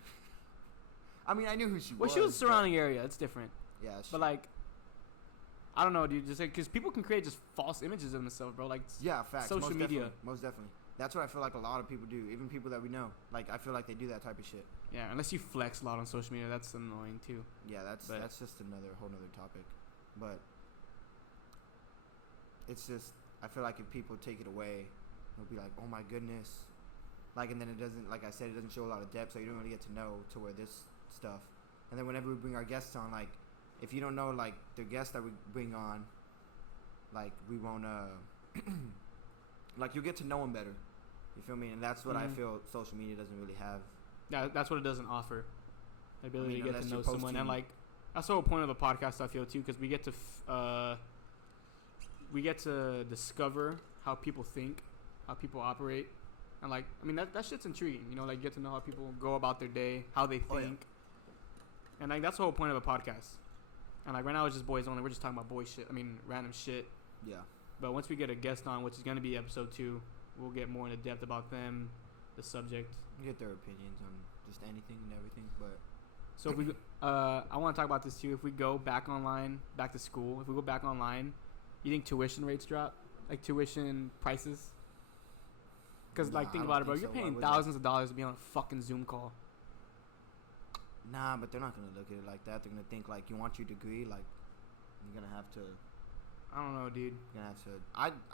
I mean, I knew who she Well, was. she was but- surrounding area. It's different. Yeah, But like, I don't know, dude. Just because people can create just false images of themselves, bro. Like, yeah, facts. social most media. definitely, most definitely. That's what I feel like a lot of people do. Even people that we know. Like, I feel like they do that type of shit. yeah. Unless you flex a lot on social media, that's annoying too. Yeah, that's But- just another whole nother topic. But it's just I feel like if people take it away, they'll be like, oh my goodness. Like, and then it doesn't, like I said, it doesn't show a lot of depth, so you don't really get to know to where this stuff. And then whenever we bring our guests on, like, if you don't know, like, the guests that we bring on, like, we won't, like, you'll get to know them better. You feel me? And that's what I Mhm. feel social media doesn't really have. Yeah, that's what it doesn't offer. The ability mean, to get to unless know you're someone, and posting- like that's the whole point of a podcast. I feel too, because we get to we get to discover how people think, how people operate, and like I mean that shit's intriguing. You know, like you get to know how people go about their day, how they think, Oh, yeah. and like that's the whole point of a podcast. And like right now it's just boys only. We're just talking about boy shit. I mean random shit. Yeah. But once we get a guest on, which is gonna be episode 2, we'll get more into depth about them, the subject. You get their opinions on just anything and everything, but So if we, I want to talk about this too. If we go back online, back to school, if we go back online, you think tuition rates drop? Like tuition prices? Because Nah, like think I about it, don't bro. think You're so. Why paying would they? thousands of dollars to be on a fucking Zoom call. Nah, but they're not gonna look at it like that. They're gonna think like, you want your degree, like you're gonna have to. I don't know, dude. You're gonna have to.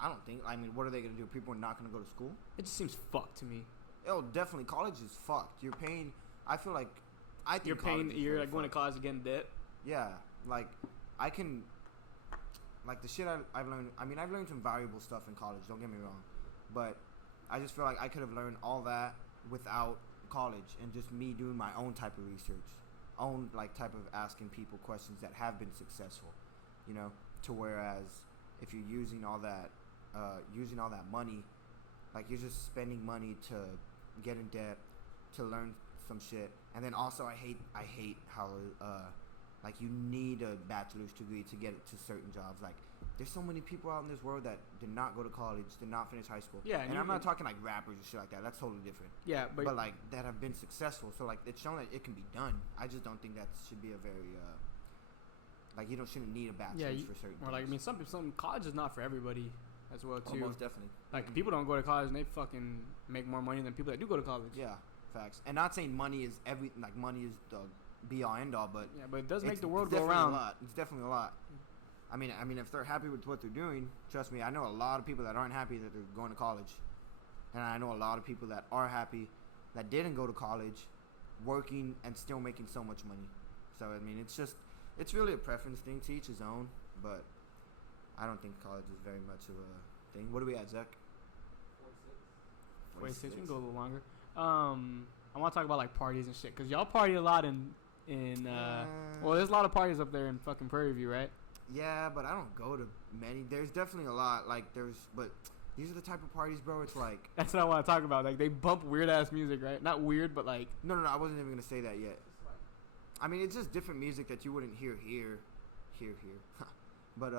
I don't think. I mean, what are they gonna do? People are not gonna go to school. It just seems fucked to me. Oh, definitely. College is fucked. You're paying. I feel like. I think You're paying. college is You're very like going to fucked. college again, debt. Yeah, like I can. Like the shit I've learned. I mean, I've learned some valuable stuff in college. Don't get me wrong, but I just feel like I could have learned all that without college and just me doing my own type of research, own like type of asking people questions that have been successful, you know. To whereas if you're using all that money, like you're just spending money to get in debt, to learn some shit, and then also I hate how like you need a bachelor's degree to get to certain jobs. Like there's so many people out in this world that did not go to college, did not finish high school. Yeah, and I'm not talking like rappers and shit like that. That's totally different. Yeah, But like that have been successful. So like it's shown that it can be done. I just don't think that should be a very like you shouldn't need a bachelor's for certain or like I things. mean, some college is not for everybody as well Oh, too. most definitely. Like people don't go to college and they fucking make more money than people that do go to college. Yeah, facts. And not saying money is money is the be all end all, but Yeah, but it does make it's the world go definitely around. A lot. It's definitely a lot. I mean, if they're happy with what they're doing, trust me, I know a lot of people that aren't happy that they're going to college, and I know a lot of people that are happy that didn't go to college, working and still making so much money. So I mean, it's really a preference thing, to each his own. But I don't think college is very much of a thing. What do we at, Zach? 46. We can go a little longer. I want to talk about like parties and shit because y'all party a lot in well, there's a lot of parties up there in fucking Prairie View, right? Yeah, but I don't go to many. There's definitely a lot. Like but these are the type of parties, bro. It's like That's what I want to talk about. Like they bump weird ass music, right? Not weird, but like no. I wasn't even gonna say that yet. I mean, it's just different music that you wouldn't hear here. But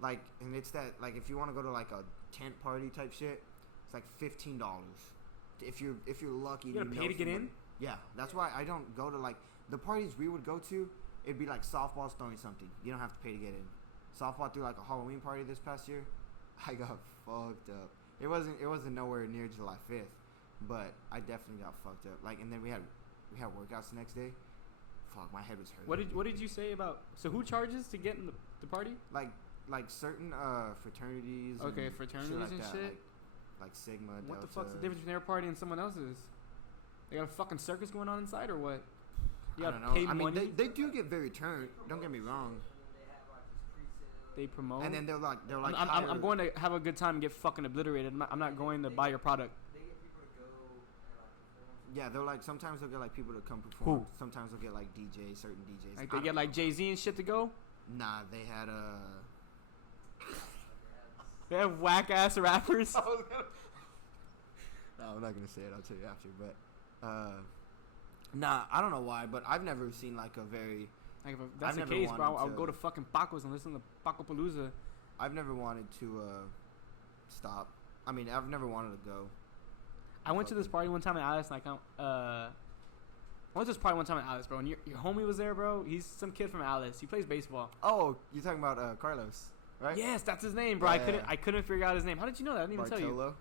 like, and it's that like if you want to go to like a tent party type shit, it's like $15. If you're lucky, you gotta and pay to get in. somebody. Yeah, that's why I don't go to like the parties we would go to. It'd be like softball's throwing something. You don't have to pay to get in. Softball threw like a Halloween party this past year. I got fucked up. It wasn't nowhere near July 5th, but I definitely got fucked up. Like, and then we had workouts the next day. Fuck, my head was hurting. What did you say about? So who charges to get in the party? Like certain fraternities. Okay, and fraternities shit like and that, shit? Like Sigma. What the Delta. fuck's the difference between their party and someone else's? They got a fucking circus going on inside or what? You I gotta don't know. pay I mean, money. they do get very turned. Don't get me wrong. They promote. And then they're like I'm hire- going to have a good time and get fucking obliterated. I'm not going to buy your product. They get people to go and perform. Yeah, they're like sometimes they'll get like people to come perform. Who? Sometimes they'll get like certain DJs. Like I they get don't like know. Jay-Z and shit to go. Nah, they had They have whack ass rappers. No, I'm not gonna say it. I'll tell you after. But nah, I don't know why, but I've never seen like a very. Like if that's I've the never case, bro, wanted I'll to- go to fucking Paco's and listen to Paco Palooza. I've never wanted to stop. I mean, I've never wanted to go. I went to this party one time in Alice, and I went to this party one time in Alice, bro, and your homie was there, bro. He's some kid from Alice. He plays baseball. Oh, you're talking about Carlos, right? Yes, that's his name, bro. Yeah. I couldn't figure out his name. How did you know that? I didn't even tell you. Bartolo.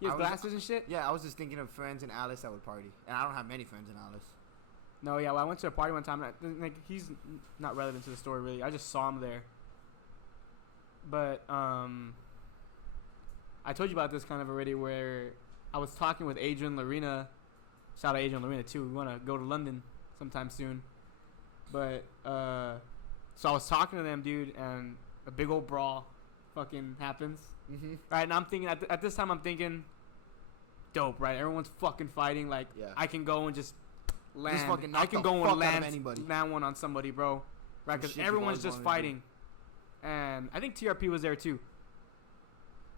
He has I was- glasses and shit. Yeah, I was just thinking of friends in Alice that would party, and I don't have many friends in Alice. No, yeah, well, I went to a party one time. And like, he's not relevant to the story, really. I just saw him there. But I told you about this kind of already, where I was talking with Adrian Lorena. Shout out Adrian Lorena too. We want to go to London sometime soon. But so I was talking to them, dude, and a big old brawl fucking happens. Mm-hmm. Right, and I'm thinking at this time I'm thinking, dope, right? Everyone's fucking fighting. Like Yeah. I can go and just land. fucking I knock can the go fuck and out of land anybody. land one on somebody, bro. Right? Some Because shit you've everyone's always just wanted to do. fighting, and I think TRP was there too.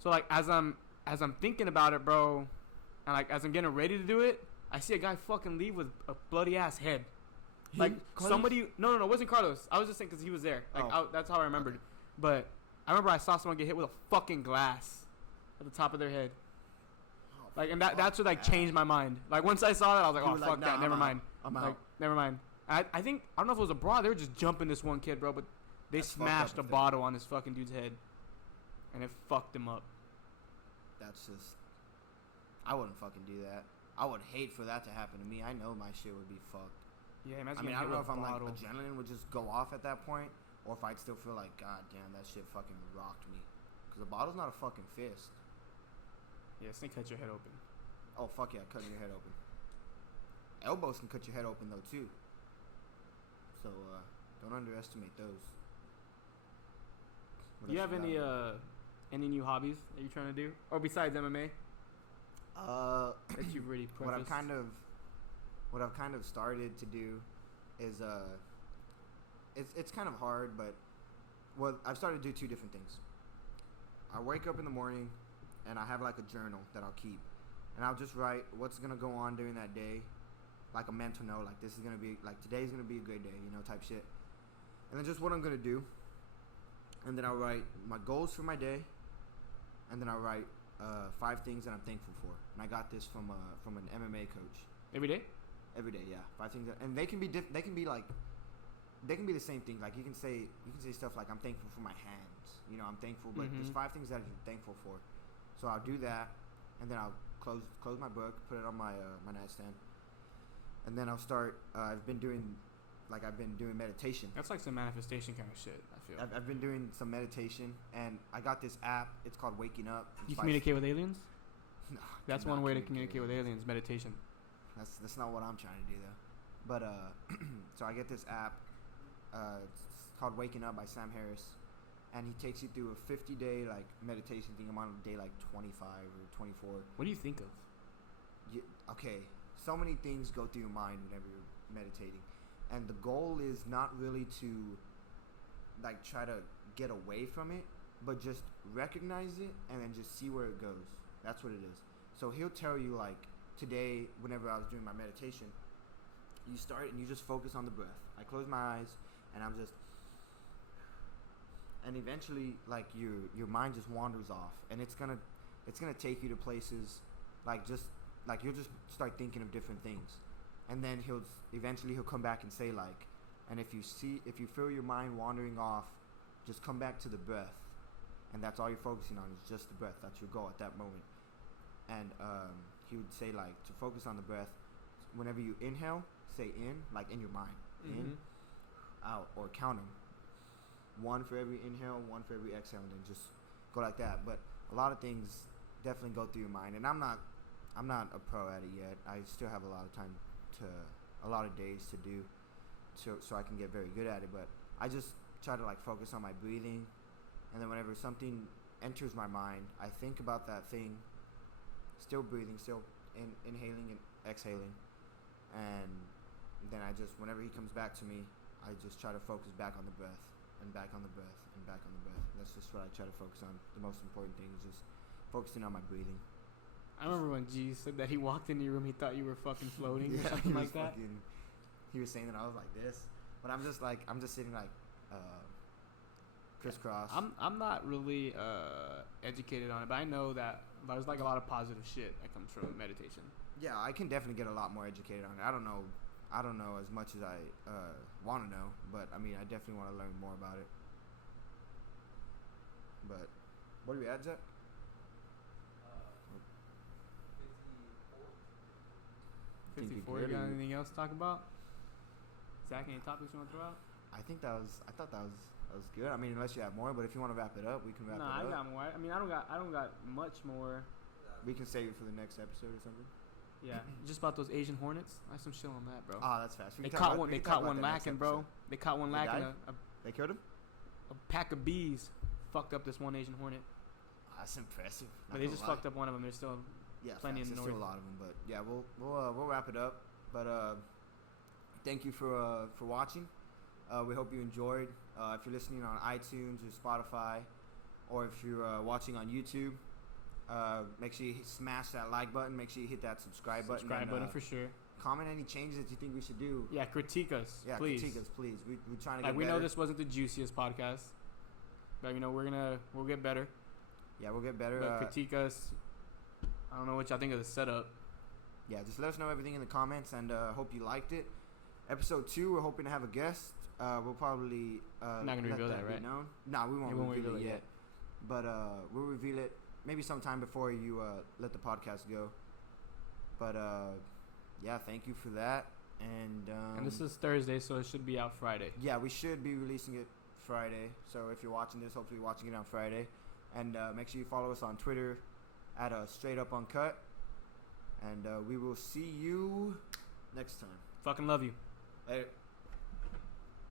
So like as I'm thinking about it, bro, and like as I'm getting ready to do it, I see a guy fucking leave with a bloody ass head. Like Carlos? somebody, no, it wasn't Carlos. I was just saying because he was there. Like Oh. that's how I remembered. But I remember I saw someone get hit with a fucking glass at the top of their head. Oh Like, and that's what like that. changed my mind. Like once I saw that, I was like, You oh were fuck like, that, nah, never I'm mind. out. I'm Like, out. never mind. I think I don't know if it was abroad. They were just jumping this one kid, bro, but they That's fucked smashed up a if they- bottle on this fucking dude's head, and it fucked him up. That's just. I wouldn't fucking do that. I would hate for that to happen to me. I know my shit would be fucked. Yeah, imagine I mean, getting I hit don't know with if a I'm like bottle. adrenaline would just go off at that point, or if I'd still feel like, God damn, that shit fucking rocked me. Because a bottle's not a fucking fist. Yeah, snake cut your head open. Oh fuck yeah, cutting your head open. Elbows can cut your head open though too. So don't underestimate those. What Do you else have any new hobbies that you're trying to do, or besides MMA that you've really what prefaced? I've kind of started to do is it's kind of hard, but I've started to do two different things. I wake up in the morning and I have like a journal that I'll keep, and I'll just write what's gonna go on during that day, like a mental note, like this is gonna be like today's gonna be a great day, you know, type shit, and then just what I'm gonna do, and then I'll write my goals for my day, and then I'll write 5 things that I'm thankful for, and I got this from an MMA coach. Every day? Every day, yeah. 5 things, and they can be they can be the same thing. Like you can say stuff like I'm thankful for my hands. You know, I'm thankful, but there's 5 things that you're thankful for. So I'll do that, and then I'll close my book, put it on my my nightstand, and then I'll start. I've been doing meditation. That's like some manifestation kind of shit. I feel. I've been doing some meditation, and I got this app. It's called Waking Up. You communicate with aliens? No, That's do not one way to communicate with aliens. Meditation. That's not what I'm trying to do though. But so I get this app. It's called Waking Up by Sam Harris, and he takes you through a 50-day like meditation thing. I'm on day like 25 or 24. What do you think of? Okay, so many things go through your mind whenever you're meditating, and the goal is not really to like try to get away from it, but just recognize it and then just see where it goes. That's what it is. So he'll tell you like today, whenever I was doing my meditation, you start and you just focus on the breath. I close my eyes and I'm just, and eventually like your mind just wanders off, and it's gonna take you to places like you'll just start thinking of different things, and then he'll come back and say like, and if you feel your mind wandering off, just come back to the breath, and that's all you're focusing on is just the breath. That's your goal at that moment. And he would say like to focus on the breath. Whenever you inhale, say in, like in your mind, in, out, or count them. 1 for every inhale, 1 for every exhale, and then just go like that. But a lot of things definitely go through your mind, and I'm not a pro at it yet. I still have a lot of time a lot of days to do, so I can get very good at it. But I just try to like focus on my breathing, and then whenever something enters my mind, I think about that thing, still breathing, still inhaling and exhaling, and then I just, whenever he comes back to me, I just try to focus back on the breath, and back on the breath, and back on the breath. That's just what I try to focus on. The most important thing is just focusing on my breathing. I remember when G said that he walked into your room, he thought you were fucking floating or Yeah, something he like was that. He was saying that I was like this, but I'm just sitting like crisscross. I'm not really educated on it, but I know that there's like a lot of positive shit that comes from meditation. Yeah, I can definitely get a lot more educated on it. I don't know as much as I want to know, but I mean, I definitely want to learn more about it. But what are we at, Zach? 54. You got anything else to talk about? Zach, any topics you want to throw out? I thought that was good. I mean, unless you have more, but if you want to wrap it up, we can wrap it up. I got more. I mean, I don't got much more. We can save it for the next episode or something. Yeah, just about those Asian hornets. I have some shit on that, bro. Ah, that's fast. They caught one. They caught one lacking, bro. They caught one They lacking. died? They killed him. A pack of bees fucked up this one Asian hornet. That's impressive. But they just fucked up one of them. There's still plenty in the There's north. still a lot of them, but yeah, we'll wrap it up. But thank you for watching. We hope you enjoyed. If you're listening on iTunes or Spotify, or if you're watching on YouTube, make sure you smash that like button. Make sure you hit that subscribe button. Subscribe button for sure. Comment any changes that you think we should do. Yeah, critique us. Yeah, please. critique us, please. We're trying to Like get we better. know this wasn't the juiciest podcast, but we'll get better. Yeah, we'll get better. But critique us. I don't know what y'all think of the setup. Yeah, just let us know everything in the comments, and hope you liked it. Episode 2, we're hoping to have a guest. We'll probably Not gonna reveal that, right? Known. No, we won't reveal it yet. But we'll reveal it maybe sometime before you let the podcast go. But yeah, thank you for that. And this is Thursday, so it should be out Friday. Yeah, we should be releasing it Friday. So if you're watching this, hopefully you're watching it on Friday. And make sure you follow us on Twitter at Straight Up Uncut. And we will see you next time. Fucking love you. Later.